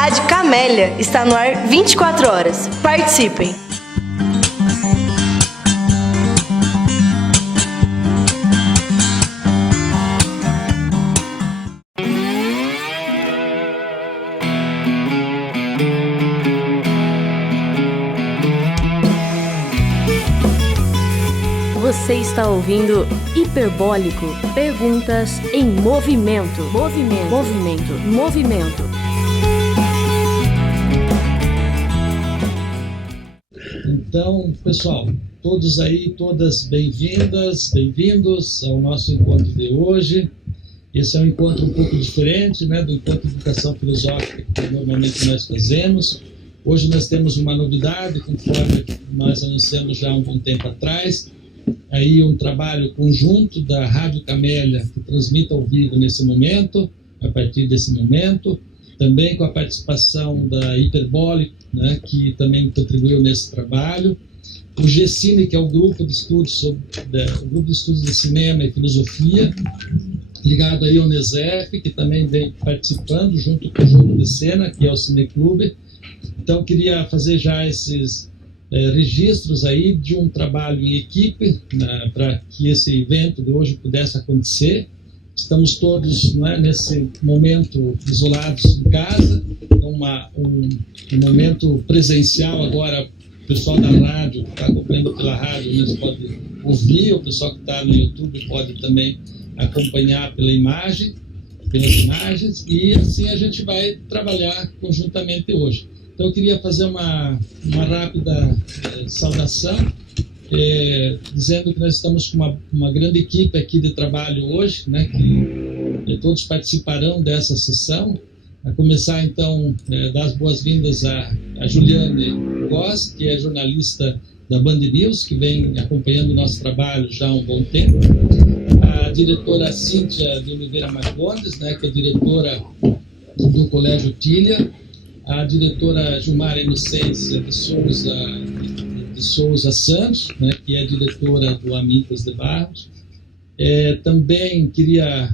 Rádio Camélia está no ar 24 horas. Participem! Você está ouvindo Hiperbólico. Perguntas em movimento. Movimento. Então, pessoal, todos aí, todas bem-vindas, bem-vindos ao nosso encontro de hoje. Esse é um encontro um pouco diferente, né, do encontro de educação filosófica que normalmente nós fazemos. Hoje nós temos uma novidade, conforme nós anunciamos já há um bom tempo atrás. Aí um trabalho conjunto da Rádio Camélia, que transmite ao vivo nesse momento, a partir desse momento, também com a participação da Hiperbólico, né, que também contribuiu nesse trabalho, o GCine, que é o grupo de estudos de cinema e filosofia, ligado aí ao Unesef, que também vem participando junto com o Jogo de Cena, que é o Cineclube. Então queria fazer já esses registros aí de um trabalho em equipe, né, para que esse evento de hoje pudesse acontecer. Estamos todos, né, nesse momento isolados em casa, um momento presencial agora. O pessoal da rádio, que está acompanhando pela rádio, mas pode ouvir, o pessoal que está no YouTube pode também acompanhar pelas imagens, e assim a gente vai trabalhar conjuntamente hoje. Então eu queria fazer uma rápida saudação, dizendo que nós estamos com uma grande equipe aqui de trabalho hoje, né, que todos participarão dessa sessão. A começar então, das boas-vindas a Juliane Goss, que é jornalista da Band News, que vem acompanhando o nosso trabalho já há um bom tempo. A diretora Cíntia de Oliveira Marcondes, né, que é diretora do Colégio Tília. A diretora Gilmar Inocência de Souza Santos, né, que é diretora do Amintas de Barros. Também queria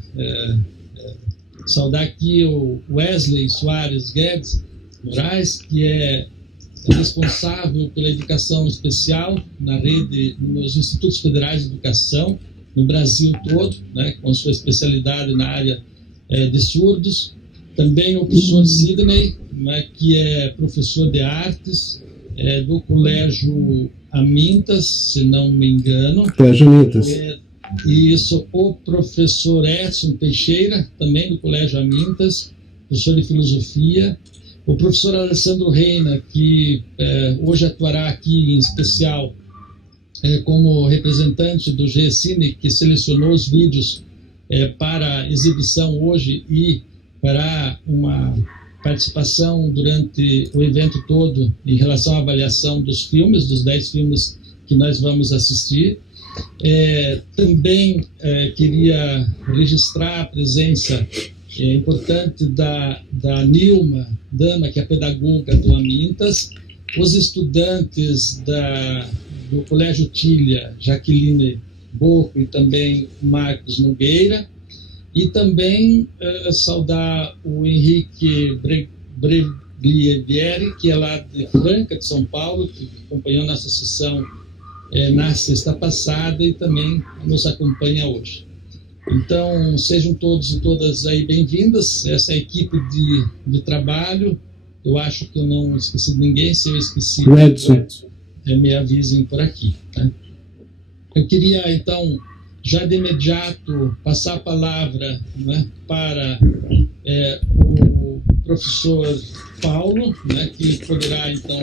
saudar aqui o Wesley Soares Guedes Moraes, que é responsável pela educação especial na rede, nos Institutos Federais de Educação, no Brasil todo, né, com sua especialidade na área de surdos. Também o professor Sidney, né, que é professor de artes do Colégio Amintas, se não me engano. Colégio Amintas. Isso, o professor Edson Teixeira, também do Colégio Amintas, professor de filosofia. O professor Alessandro Reina, que hoje atuará aqui em especial como representante do GCine, que selecionou os vídeos para exibição hoje e para uma participação durante o evento todo em relação à avaliação dos filmes, dos 10 filmes que nós vamos assistir. Também queria registrar a presença importante da Nilma Dama, que é a pedagoga do Amintas, os estudantes do Colégio Tília, Jaqueline Bocco e também Marcos Nogueira, e também saudar o Henrique Breglivieri, que é lá de Franca, de São Paulo, que acompanhou nossa sessão na sexta passada e também nos acompanha hoje. Então, sejam todos e todas aí bem-vindas. Essa é a equipe de trabalho. Eu acho que eu não esqueci de ninguém. Se eu esqueci, me avisem por aqui. Tá? Eu queria, então, já de imediato passar a palavra, né, para o professor Paulo, né, que poderá, então,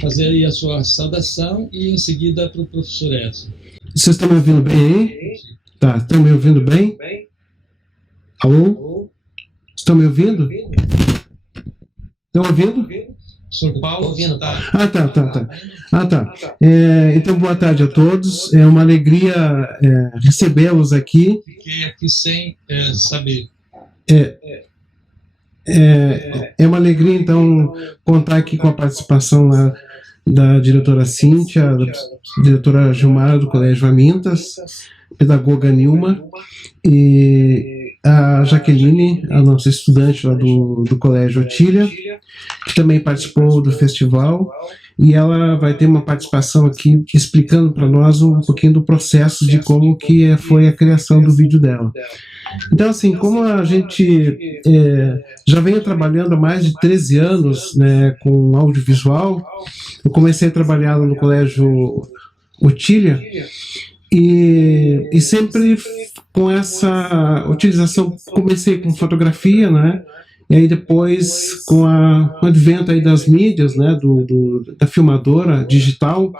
fazer aí a sua saudação, e em seguida para o professor Edson. Vocês estão me ouvindo bem aí? Tá, estão me ouvindo bem? Alô? Estão me ouvindo? Estão ouvindo? Professor Paulo, ouvindo, tá? Tá. Então, boa tarde a todos. É uma alegria recebê-los aqui. Fiquei aqui sem saber. É uma alegria, então, contar aqui com a participação da diretora Cíntia, da diretora Gilmar do Colégio Amintas, pedagoga Nilma, e a Jaqueline, a nossa estudante lá do Colégio Otília, que também participou do festival, e ela vai ter uma participação aqui explicando para nós um pouquinho do processo de como que foi a criação do vídeo dela. Então, assim, como a gente já vem trabalhando há mais de 13 anos, né, com audiovisual, eu comecei a trabalhar no Colégio Otília, e sempre com essa utilização, comecei com fotografia, né? E aí depois, com o advento aí das mídias, né, da filmadora digital,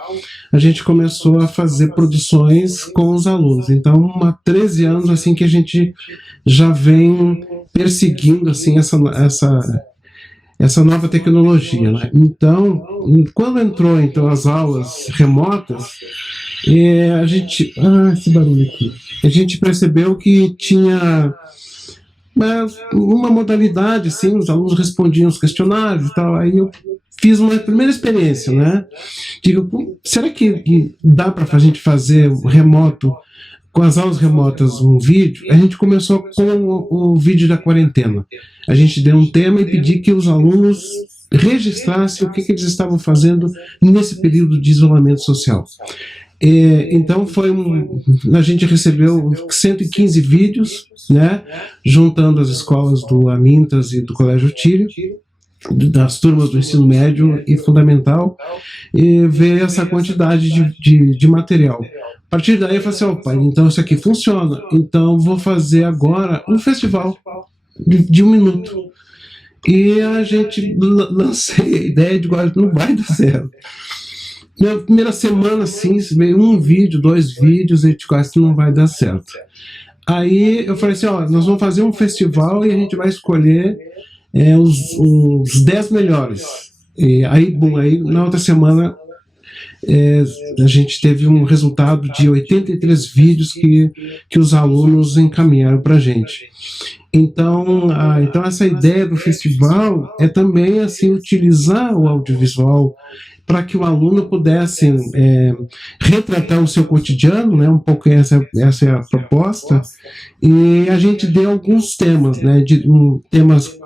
a gente começou a fazer produções com os alunos. Então, há 13 anos assim que a gente já vem perseguindo assim essa nova tecnologia, né? Então, quando entrou então as aulas remotas, a gente... esse barulho aqui. A gente percebeu que tinha uma modalidade, assim, os alunos respondiam os questionários e tal, aí eu fiz uma primeira experiência, né? Digo, será que dá para a gente fazer remoto, com as aulas remotas, um vídeo? A gente começou com o vídeo da quarentena. A gente deu um tema e pediu que os alunos registrassem o que eles estavam fazendo nesse período de isolamento social. Então a gente recebeu 115 vídeos, né, juntando as escolas do Amintas e do Colégio Otília, das turmas do ensino médio e fundamental, e ver essa quantidade de material. A partir daí eu falei assim, opa, então isso aqui funciona, então vou fazer agora um festival de 1 minuto. E a gente lancei a ideia de agora não vai dar certo. Na primeira semana, assim, veio 1 vídeo, 2 vídeos, e a gente quase não vai dar certo. Aí eu falei assim, ó, nós vamos fazer um festival e a gente vai escolher os 10 melhores. E aí, aí na outra semana, a gente teve um resultado de 83 vídeos que os alunos encaminharam para a gente. Então essa ideia do festival é também assim, utilizar o audiovisual para que o aluno pudesse retratar o seu cotidiano, né? Um pouco essa é a proposta, e a gente deu alguns temas, né? Temas,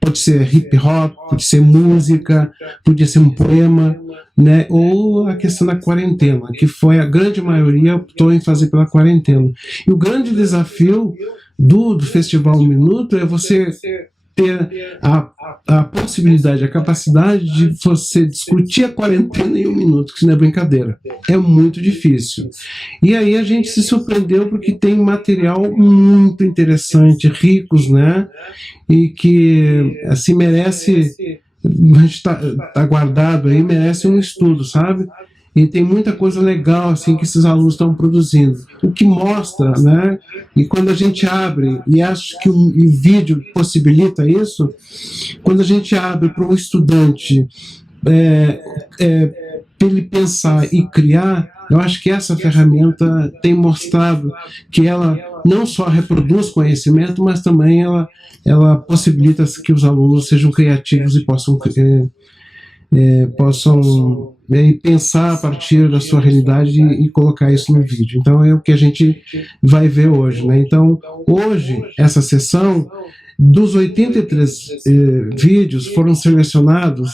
pode ser hip hop, pode ser música, podia ser um poema, né? Ou a questão da quarentena, que foi a grande maioria optou em fazer pela quarentena. E o grande desafio do Festival 1 Minuto é você ter a possibilidade, a capacidade de você discutir a quarentena em 1 minuto, que isso não é brincadeira. É muito difícil. E aí a gente se surpreendeu porque tem material muito interessante, ricos, né? E que, assim, merece... A gente tá guardado aí, merece um estudo, sabe? E tem muita coisa legal assim que esses alunos estão produzindo, o que mostra, né? E quando a gente abre, e acho que o vídeo possibilita isso, quando a gente abre para um estudante para ele pensar e criar, eu acho que essa ferramenta tem mostrado que ela não só reproduz conhecimento, mas também ela possibilita que os alunos sejam criativos e possam pensar a partir da sua realidade e colocar isso no vídeo. Então é o que a gente vai ver hoje, né? Então hoje, essa sessão, dos 83 vídeos foram selecionados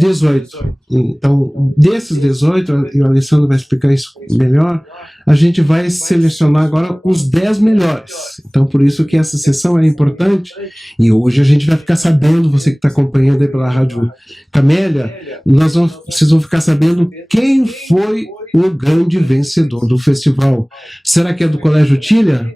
18. Então, desses 18, e o Alessandro vai explicar isso melhor, a gente vai selecionar agora os 10 melhores. Então, por isso que essa sessão é importante, e hoje a gente vai ficar sabendo, você que está acompanhando aí pela Rádio Camélia, vocês vão ficar sabendo quem foi o grande vencedor do festival. Será que é do Colégio Otília?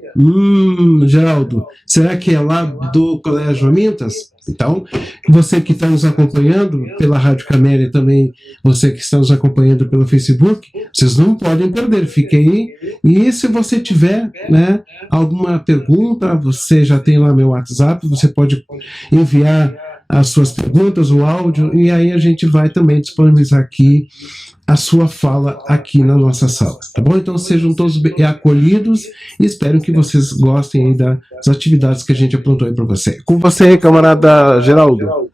Geraldo, será que é lá do Colégio Amintas? Então, você que está nos acompanhando pela Rádio Camélia e também você que está nos acompanhando pelo Facebook, vocês não podem perder, fique aí. E se você tiver, né, alguma pergunta, você já tem lá meu WhatsApp, você pode enviar as suas perguntas, o áudio, e aí a gente vai também disponibilizar aqui a sua fala aqui na nossa sala, tá bom? Então sejam todos acolhidos e espero que vocês gostem aí das atividades que a gente aprontou aí para você. Com você, camarada Geraldo.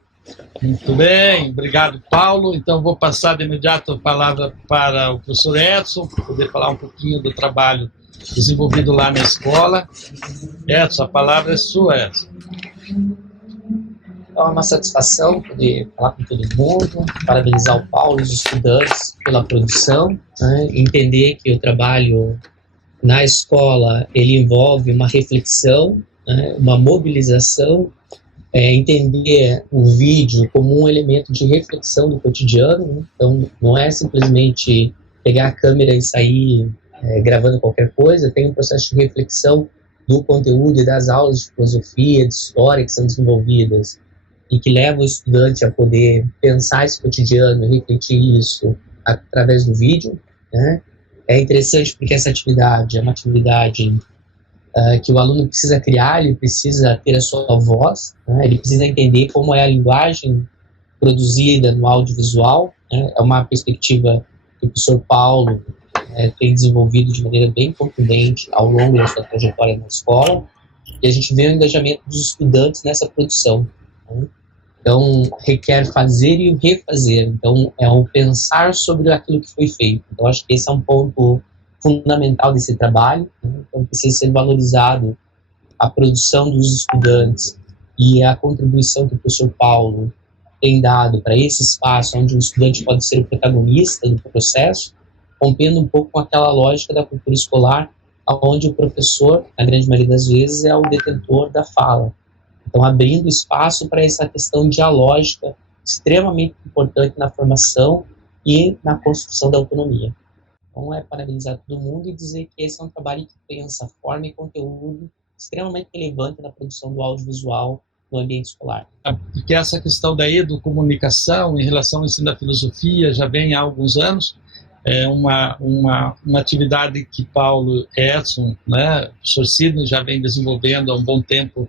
Muito bem, obrigado, Paulo. Então vou passar de imediato a palavra para o professor Edson, para poder falar um pouquinho do trabalho desenvolvido lá na escola. Edson, a palavra é sua, Edson. É uma satisfação poder falar com todo mundo, parabenizar o Paulo e os estudantes pela produção, né? Entender que o trabalho na escola ele envolve uma reflexão, né? Uma mobilização, entender o vídeo como um elemento de reflexão do cotidiano, né? Então não é simplesmente pegar a câmera e sair gravando qualquer coisa, tem um processo de reflexão do conteúdo e das aulas de filosofia, de história que são desenvolvidas e que leva o estudante a poder pensar esse cotidiano e refletir isso através do vídeo, né? É interessante porque essa atividade é uma atividade que o aluno precisa criar, ele precisa ter a sua voz, né? Ele precisa entender como é a linguagem produzida no audiovisual, né? É uma perspectiva que o professor Paulo tem desenvolvido de maneira bem contundente ao longo da sua trajetória na escola, e a gente vê o engajamento dos estudantes nessa produção, né? Então, requer fazer e refazer. Então, é o pensar sobre aquilo que foi feito. Então, acho que esse é um ponto fundamental desse trabalho, né? Então, precisa ser valorizado a produção dos estudantes e a contribuição que o professor Paulo tem dado para esse espaço onde o estudante pode ser o protagonista do processo, rompendo um pouco com aquela lógica da cultura escolar, onde o professor, na grande maioria das vezes, é o detentor da fala. Então, abrindo espaço para essa questão dialógica extremamente importante na formação e na construção da autonomia. Então, parabenizar todo mundo e dizer que esse é um trabalho que pensa forma e conteúdo extremamente relevante na produção do audiovisual no ambiente escolar. Porque essa questão da educomunicação em relação ao ensino da filosofia já vem há alguns anos. É uma atividade que Paulo Edson, né, o professor Sidney já vem desenvolvendo há um bom tempo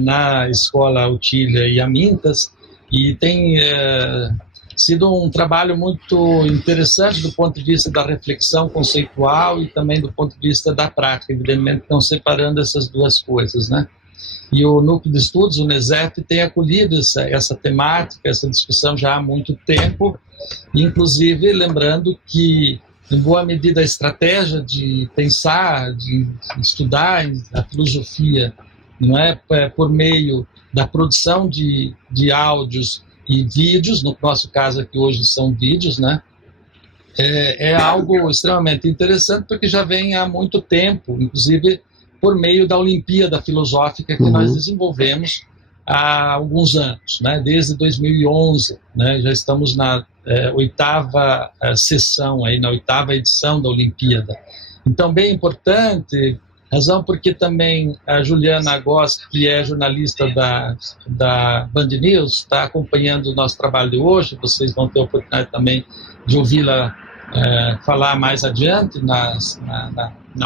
na Escola Autília e Amintas, e tem sido um trabalho muito interessante do ponto de vista da reflexão conceitual e também do ponto de vista da prática, evidentemente não separando essas duas coisas, né? E o Núcleo de Estudos, o NESEF, tem acolhido essa temática, essa discussão já há muito tempo, inclusive lembrando que, em boa medida, a estratégia de pensar, de estudar a filosofia, não é, por meio da produção de áudios e vídeos, no nosso caso aqui hoje são vídeos, né? É algo extremamente interessante porque já vem há muito tempo, inclusive por meio da Olimpíada Filosófica que nós desenvolvemos há alguns anos, né? Desde 2011, né? Já estamos na oitava sessão, aí, na oitava edição da Olimpíada. Então, bem importante, razão porque também a Juliana Goss, que é jornalista da Band News, está acompanhando o nosso trabalho de hoje, vocês vão ter a oportunidade também de ouvi-la falar mais adiante, na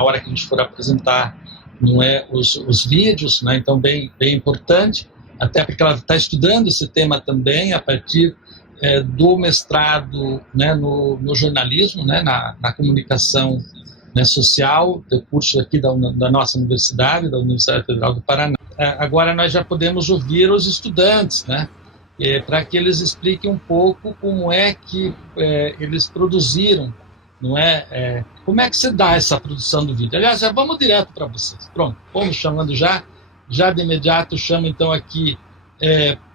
hora que a gente for apresentar, não é, os vídeos, né? Então bem importante, até porque ela está estudando esse tema também a partir do mestrado, né, no jornalismo, né, na comunicação, né, social, do curso aqui da nossa universidade, da Universidade Federal do Paraná. Agora nós já podemos ouvir os estudantes, né, para que eles expliquem um pouco como é que eles produziram, não é? Como é que você dá essa produção do vídeo? Aliás, já vamos direto para vocês. Pronto, vamos chamando já de imediato, chamo então aqui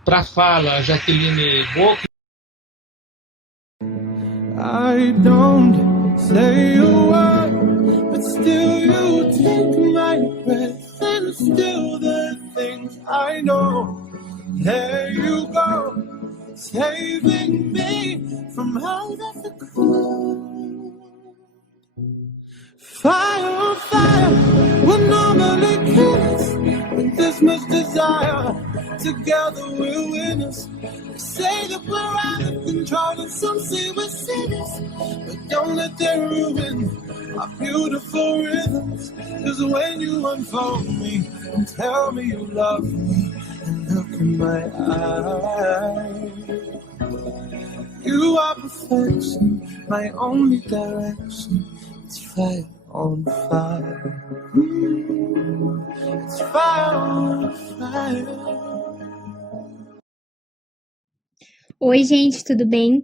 para fala a Jaqueline Boco. I don't say a word, but still you take my breath, and still the things I know. There you go, saving me from out of the cold. Fire, fire, will normally kill us with this much desire. Together we're winners. They say that we're out of control, and some say we're sinners, but don't let them ruin our beautiful rhythms. 'Cause when you unfold me and tell me you love me, and look in my eyes, you are perfection, my only direction. It's fire on fire. It's fire on fire. Oi, gente, tudo bem?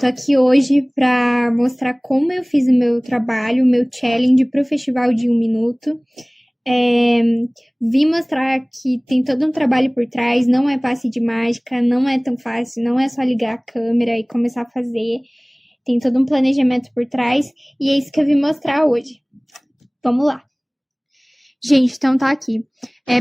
Tô aqui hoje para mostrar como eu fiz o meu trabalho, o meu challenge pro Festival de 1 Minuto. Vim mostrar que tem todo um trabalho por trás, não é passe de mágica, não é tão fácil, não é só ligar a câmera e começar a fazer. Tem todo um planejamento por trás e é isso que eu vim mostrar hoje. Vamos lá. Gente, então tá aqui.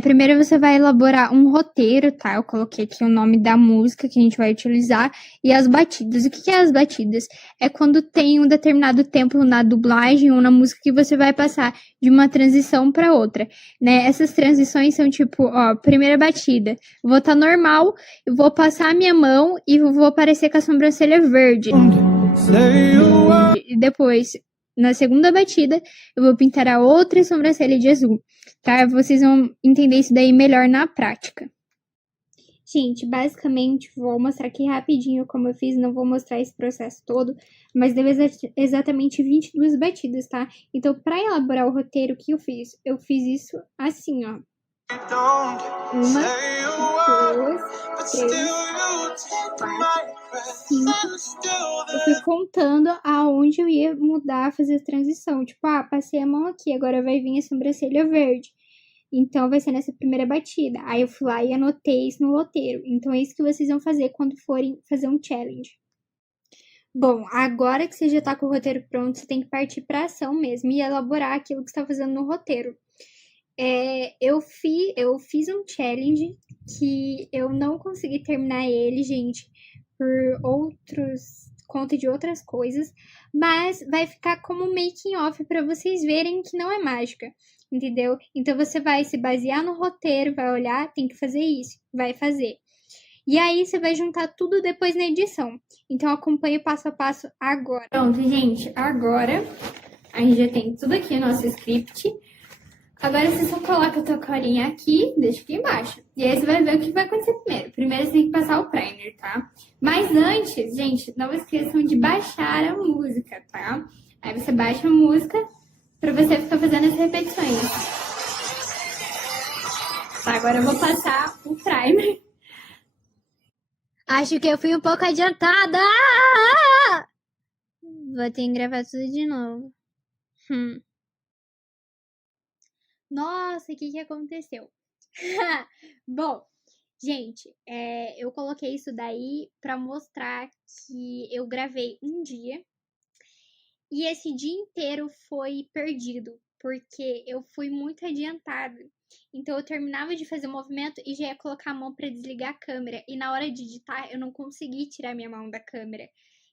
Primeiro você vai elaborar um roteiro, tá? Eu coloquei aqui o nome da música que a gente vai utilizar e as batidas. O que é as batidas? É quando tem um determinado tempo na dublagem ou na música que você vai passar de uma transição para outra, né? Essas transições são tipo, ó, primeira batida. Eu vou estar normal, eu vou passar a minha mão e vou aparecer com a sobrancelha verde. E depois, na segunda batida, eu vou pintar a outra sobrancelha de azul, tá? Vocês vão entender isso daí melhor na prática. Gente, basicamente, vou mostrar aqui rapidinho como eu fiz, não vou mostrar esse processo todo, mas deu exatamente 22 batidas, tá? Então, para elaborar o roteiro, o que eu fiz? Eu fiz isso assim, ó. 1, 2, 3, 4, 5. Eu fui contando aonde eu ia mudar, fazer a transição. Tipo, passei a mão aqui, agora vai vir a sobrancelha verde. Então, vai ser nessa primeira batida. Aí eu fui lá e anotei isso no roteiro. Então, é isso que vocês vão fazer quando forem fazer um challenge. Bom, agora que você já tá com o roteiro pronto, você tem que partir pra ação mesmo e elaborar aquilo que você tá fazendo no roteiro. Eu fiz um challenge que eu não consegui terminar ele, gente, por conta de outras coisas, mas vai ficar como making off para vocês verem que não é mágica, entendeu? Então você vai se basear no roteiro, vai olhar, tem que fazer isso, vai fazer. E aí você vai juntar tudo depois na edição. Então acompanhe o passo a passo agora. Pronto, gente, agora a gente já tem tudo aqui no nosso script. Agora você só coloca a tua carinha aqui, deixa aqui embaixo. E aí você vai ver o que vai acontecer primeiro. Primeiro você tem que passar o primer, tá? Mas antes, gente, não esqueçam de baixar a música, tá? Aí você baixa a música pra você ficar fazendo as repetições. Tá, agora eu vou passar o primer. Acho que eu fui um pouco adiantada! Vou ter que gravar tudo de novo. Nossa, o que aconteceu? Bom, gente, eu coloquei isso daí pra mostrar que eu gravei um dia e esse dia inteiro foi perdido, porque eu fui muito adiantada. Então eu terminava de fazer o movimento e já ia colocar a mão pra desligar a câmera. E na hora de editar, eu não consegui tirar minha mão da câmera.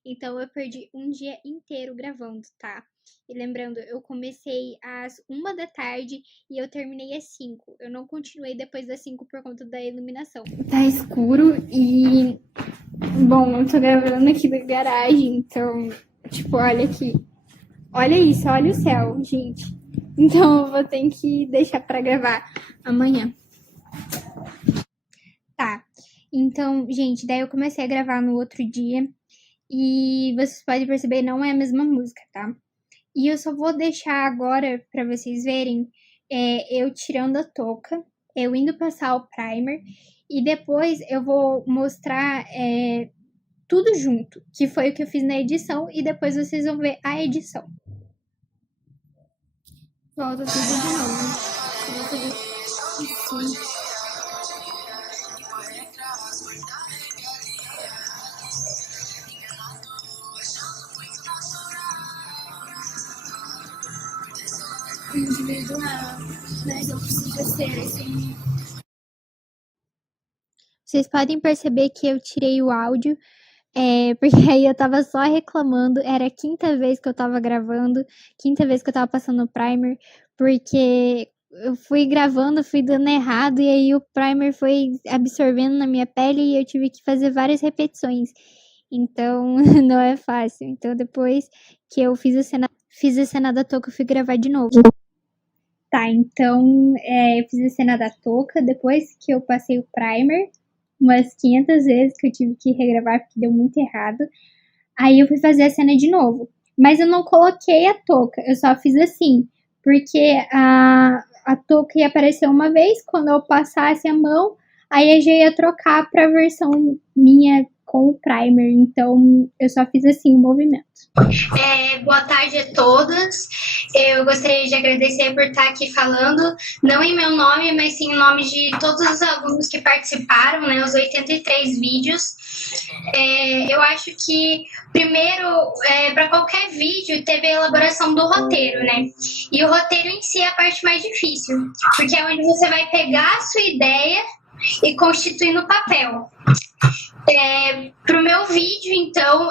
Então eu perdi um dia inteiro gravando, tá? E lembrando, eu comecei às 1 da tarde e eu terminei às 5. Eu não continuei depois das 5 por conta da iluminação. Tá escuro e... Bom, eu tô gravando aqui da garagem, então... Tipo, olha aqui. Olha isso, olha o céu, gente. Então eu vou ter que deixar pra gravar amanhã. Tá. Então, gente, daí eu comecei a gravar no outro dia. E vocês podem perceber, não é a mesma música, tá? E eu só vou deixar agora pra vocês verem eu tirando a touca, eu indo passar o primer e depois eu vou mostrar tudo junto, que foi o que eu fiz na edição e depois vocês vão ver a edição. Volta tudo de novo. Assim. Individual, mas eu preciso ser assim. Vocês podem perceber que eu tirei o áudio, porque aí eu tava só reclamando, era a 5ª vez que eu tava gravando, 5ª vez que eu tava passando o primer, porque eu fui gravando, fui dando errado, e aí o primer foi absorvendo na minha pele e eu tive que fazer várias repetições. Então, não é fácil. Então, depois que eu fiz a cena da touca, eu fui gravar de novo. Tá, então, eu fiz a cena da touca, depois que eu passei o primer, umas 500 vezes que eu tive que regravar porque deu muito errado. Aí eu fui fazer a cena de novo. Mas eu não coloquei a touca, eu só fiz assim, porque a touca ia aparecer uma vez, quando eu passasse a mão, aí eu já ia trocar pra versão minha com o primer, então eu só fiz assim o movimento. Boa tarde a todas. Eu gostaria de agradecer por estar aqui falando, não em meu nome, mas sim em nome de todos os alunos que participaram, né, os 83 vídeos. Eu acho que, primeiro, para qualquer vídeo, teve a elaboração do roteiro, né? E o roteiro em si é a parte mais difícil, porque é onde você vai pegar a sua ideia e constituir no papel. Pro meu vídeo, então,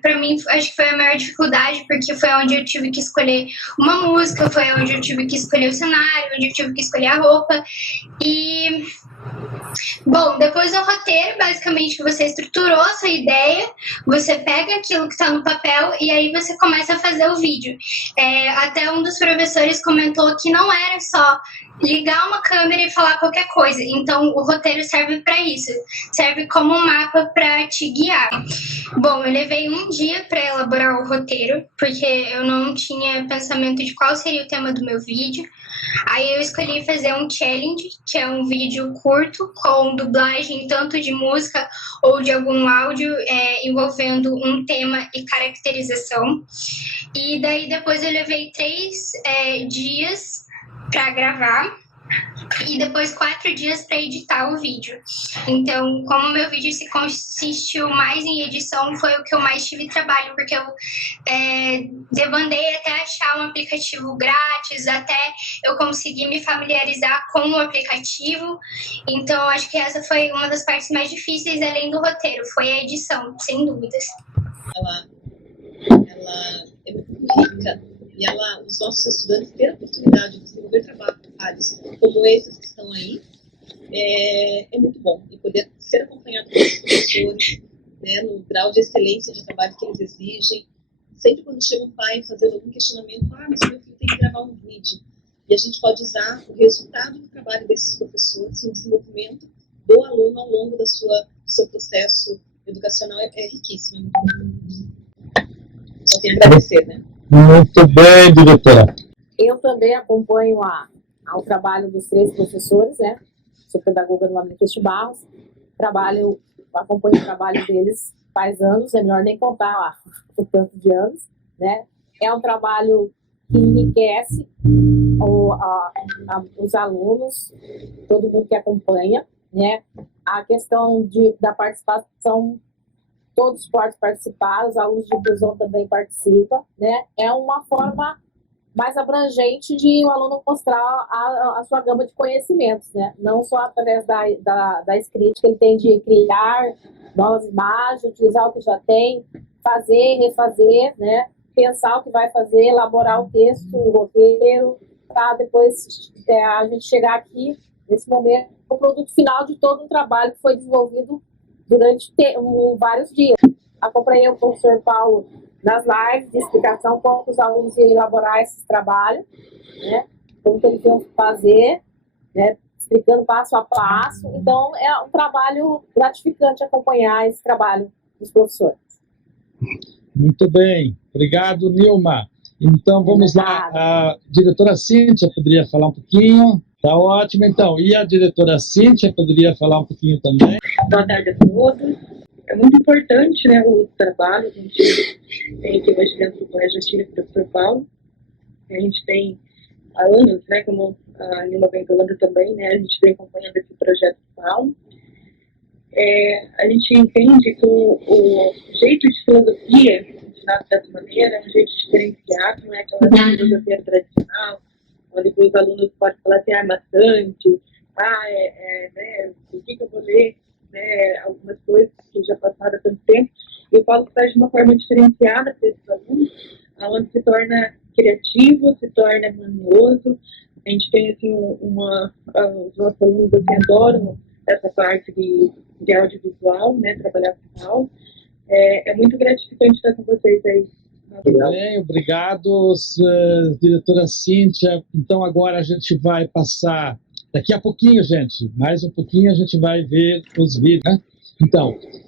para mim, acho que foi a maior dificuldade, porque foi onde eu tive que escolher uma música, foi onde eu tive que escolher o cenário, onde eu tive que escolher a roupa. E, bom, depois do roteiro, basicamente, que você estruturou a sua ideia, você pega aquilo que está no papel e aí você começa a fazer o vídeo. Até um dos professores comentou que não era só ligar uma câmera e falar qualquer coisa. Então, o roteiro serve para isso. Serve como um mapa para te guiar. Bom, eu levei um dia para elaborar o roteiro, porque eu não tinha pensamento de qual seria o tema do meu vídeo. Aí eu escolhi fazer um challenge, que é um vídeo curto com dublagem tanto de música ou de algum áudio envolvendo um tema e caracterização. E daí depois eu levei 3 dias para gravar e depois 4 dias para editar o vídeo. Então, como meu vídeo se consistiu mais em edição, foi o que eu mais tive trabalho, porque eu debandei até achar um aplicativo grátis, até eu conseguir me familiarizar com o aplicativo. Então, acho que essa foi uma das partes mais difíceis, além do roteiro, foi a edição, sem dúvidas. Ela é muito rica e os nossos estudantes têm a oportunidade de desenvolver trabalhos como esses que estão aí, é muito bom. E poder ser acompanhado pelos professores, né, no grau de excelência de trabalho que eles exigem. Sempre quando chega um pai fazendo algum questionamento, mas meu filho tem que gravar um vídeo. E a gente pode usar o resultado do trabalho desses professores no desenvolvimento do aluno ao longo do seu processo educacional. É riquíssimo. Só tenho a agradecer, né? Muito bem, diretora. Eu também acompanho o trabalho dos 3 professores, né? Sou pedagoga no Américo de Barros. Acompanho o trabalho deles faz anos, é melhor nem contar o tanto de anos, né? É um trabalho que enriquece os alunos, todo mundo que acompanha, né? A questão da participação, todos podem participar, os alunos de inclusão também participam, né? É uma forma mais abrangente de o aluno mostrar a sua gama de conhecimentos, né? Não só através da escrita, que ele tem de criar novas imagens, utilizar o que já tem, fazer, refazer, né? Pensar o que vai fazer, elaborar o texto, o roteiro, para depois a gente chegar aqui, nesse momento, o produto final de todo um trabalho que foi desenvolvido durante vários dias. Acompanhei o professor Paulo nas lives de explicação como os alunos iam elaborar esse trabalho, né? Como que eles iam fazer, né? Explicando passo a passo. Então, é um trabalho gratificante acompanhar esse trabalho dos professores. Muito bem. Obrigado, Nilma. Então, vamos lá. A diretora Cíntia poderia falar um pouquinho? Tá ótimo, então. E a diretora Cíntia poderia falar um pouquinho também? Boa tarde a todos. É muito importante, né, o trabalho. A gente tem aqui hoje dentro do Colégio Antigo do professor Paulo. A gente tem há anos, né, como a Nilma vem falando também, né, a gente vem acompanhando esse projeto do Paulo. A gente entende que o jeito de filosofia ensinado dessa maneira é um jeito diferenciado, não é aquela filosofia tradicional, onde os alunos podem falar assim, maçante, né, o que eu vou ler, né, algumas coisas que já passaram há tanto tempo. E o Paulo traz de uma forma diferenciada para esses alunos, onde se torna criativo, se torna manhoso. A gente tem assim, os nossos alunos assim, adoram essa parte de audiovisual, né, trabalhar com aula. É muito gratificante estar com vocês aí. Bem, obrigado, diretora Cíntia. Então, agora a gente vai passar, daqui a pouquinho, gente, mais um pouquinho a gente vai ver os vídeos, né?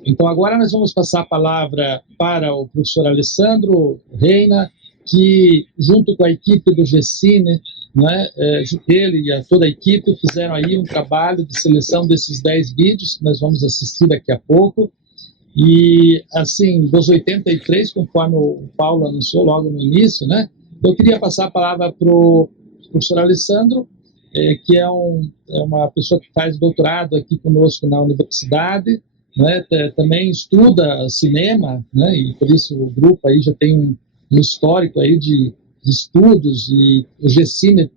Então agora nós vamos passar a palavra para o professor Alessandro Reina, que junto com a equipe do GECINE, né, ele e toda a equipe fizeram aí um trabalho de seleção desses 10 vídeos que nós vamos assistir daqui a pouco. E, assim, dos 83, conforme o Paulo anunciou logo no início, né, eu queria passar a palavra para o professor Alessandro, que é uma pessoa que faz doutorado aqui conosco na universidade, né, também estuda cinema, né, e por isso o grupo aí já tem um histórico aí de estudos, e o GCine,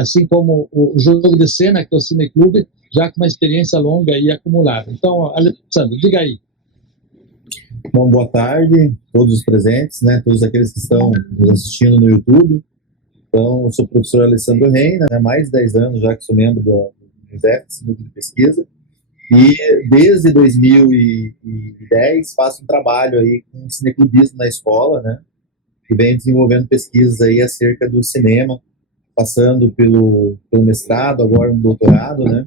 assim como o Jogo de Cena, que é o Cineclube, já com uma experiência longa aí acumulada. Então, Alessandro, diga aí. Bom, boa tarde a todos os presentes, né, todos aqueles que estão nos assistindo no YouTube. Então, eu sou o professor Alessandro Reina, né, mais de 10 anos já que sou membro do INSEF, Núcleo de Pesquisa, e desde 2010 faço um trabalho aí com cineclubismo na escola, né, que venho desenvolvendo pesquisas aí acerca do cinema, passando pelo mestrado, agora no doutorado, né,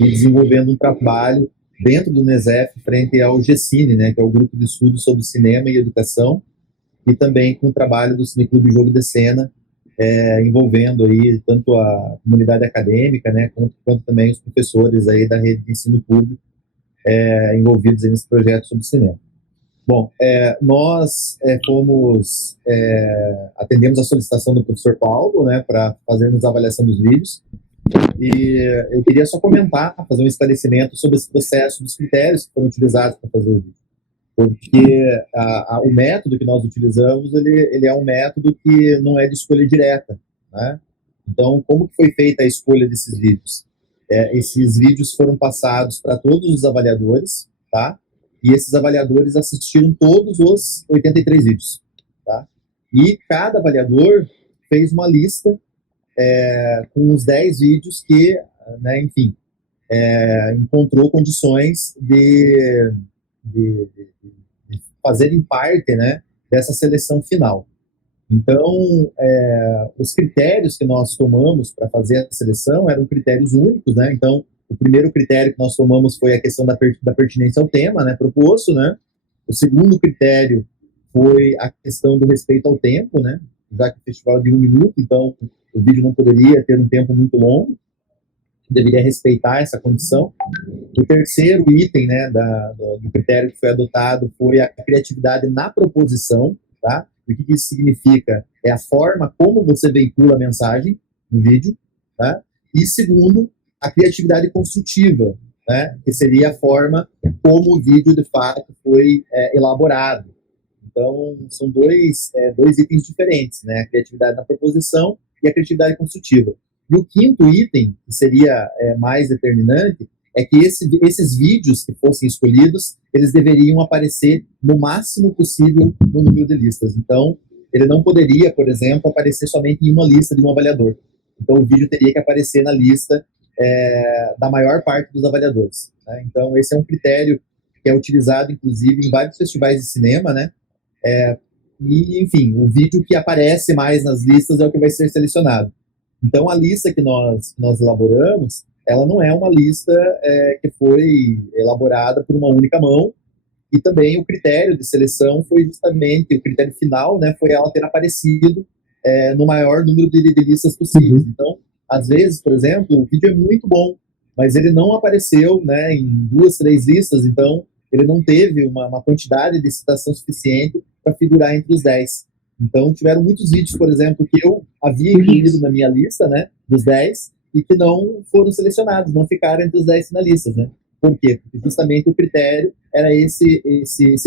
e desenvolvendo um trabalho dentro do INSEF frente ao GCine, né, que é o Grupo de Estudos sobre Cinema e Educação, e também com o trabalho do Cineclube Jogo de Cena, envolvendo aí tanto a comunidade acadêmica, né, quanto também os professores aí da rede de ensino público envolvidos aí nesse projeto sobre cinema. Bom, nós atendemos a solicitação do professor Paulo, né, para fazermos a avaliação dos vídeos, e eu queria só comentar, fazer um esclarecimento sobre esse processo dos critérios que foram utilizados para fazer o vídeo. Porque o método que nós utilizamos, ele é um método que não é de escolha direta, né? Então, como que foi feita a escolha desses vídeos? Esses vídeos foram passados para todos os avaliadores, tá? E esses avaliadores assistiram todos os 83 vídeos, tá? E cada avaliador fez uma lista com os 10 vídeos que, né, enfim, encontrou condições de fazerem parte, né, dessa seleção final. Então, os critérios que nós tomamos para fazer a seleção eram critérios únicos, né? Então, o primeiro critério que nós tomamos foi a questão da pertinência ao tema, né, proposto, né? O segundo critério foi a questão do respeito ao tempo, né? Já que o festival é de 1 minuto, então o vídeo não poderia ter um tempo muito longo, deveria respeitar essa condição. O terceiro item, né, do critério que foi adotado foi a criatividade na proposição, tá? O que isso significa? É a forma como você veicula a mensagem no vídeo, tá? E segundo, a criatividade construtiva, né, que seria a forma como o vídeo, de fato, foi elaborado. Então, são dois itens diferentes, né, a criatividade na proposição e a criatividade construtiva. E o quinto item, que seria mais determinante, é que esses vídeos que fossem escolhidos, eles deveriam aparecer no máximo possível no número de listas. Então, ele não poderia, por exemplo, aparecer somente em uma lista de um avaliador. Então, o vídeo teria que aparecer na lista da maior parte dos avaliadores, né? Então, esse é um critério que é utilizado, inclusive, em vários festivais de cinema, né? E, enfim, o vídeo que aparece mais nas listas é o que vai ser selecionado. Então, a lista que nós elaboramos, ela não é uma lista que foi elaborada por uma única mão, e também o critério de seleção foi justamente, o critério final, né, foi ela ter aparecido no maior número de listas possíveis. Então, às vezes, por exemplo, o vídeo é muito bom, mas ele não apareceu, né, em 2, 3 listas, então ele não teve uma quantidade de citação suficiente para figurar entre os 10. Então, tiveram muitos vídeos, por exemplo, que eu havia incluído na minha lista, né, dos 10, e que não foram selecionados, não ficaram entre os 10 finalistas, né? Por quê? Porque justamente o critério era esse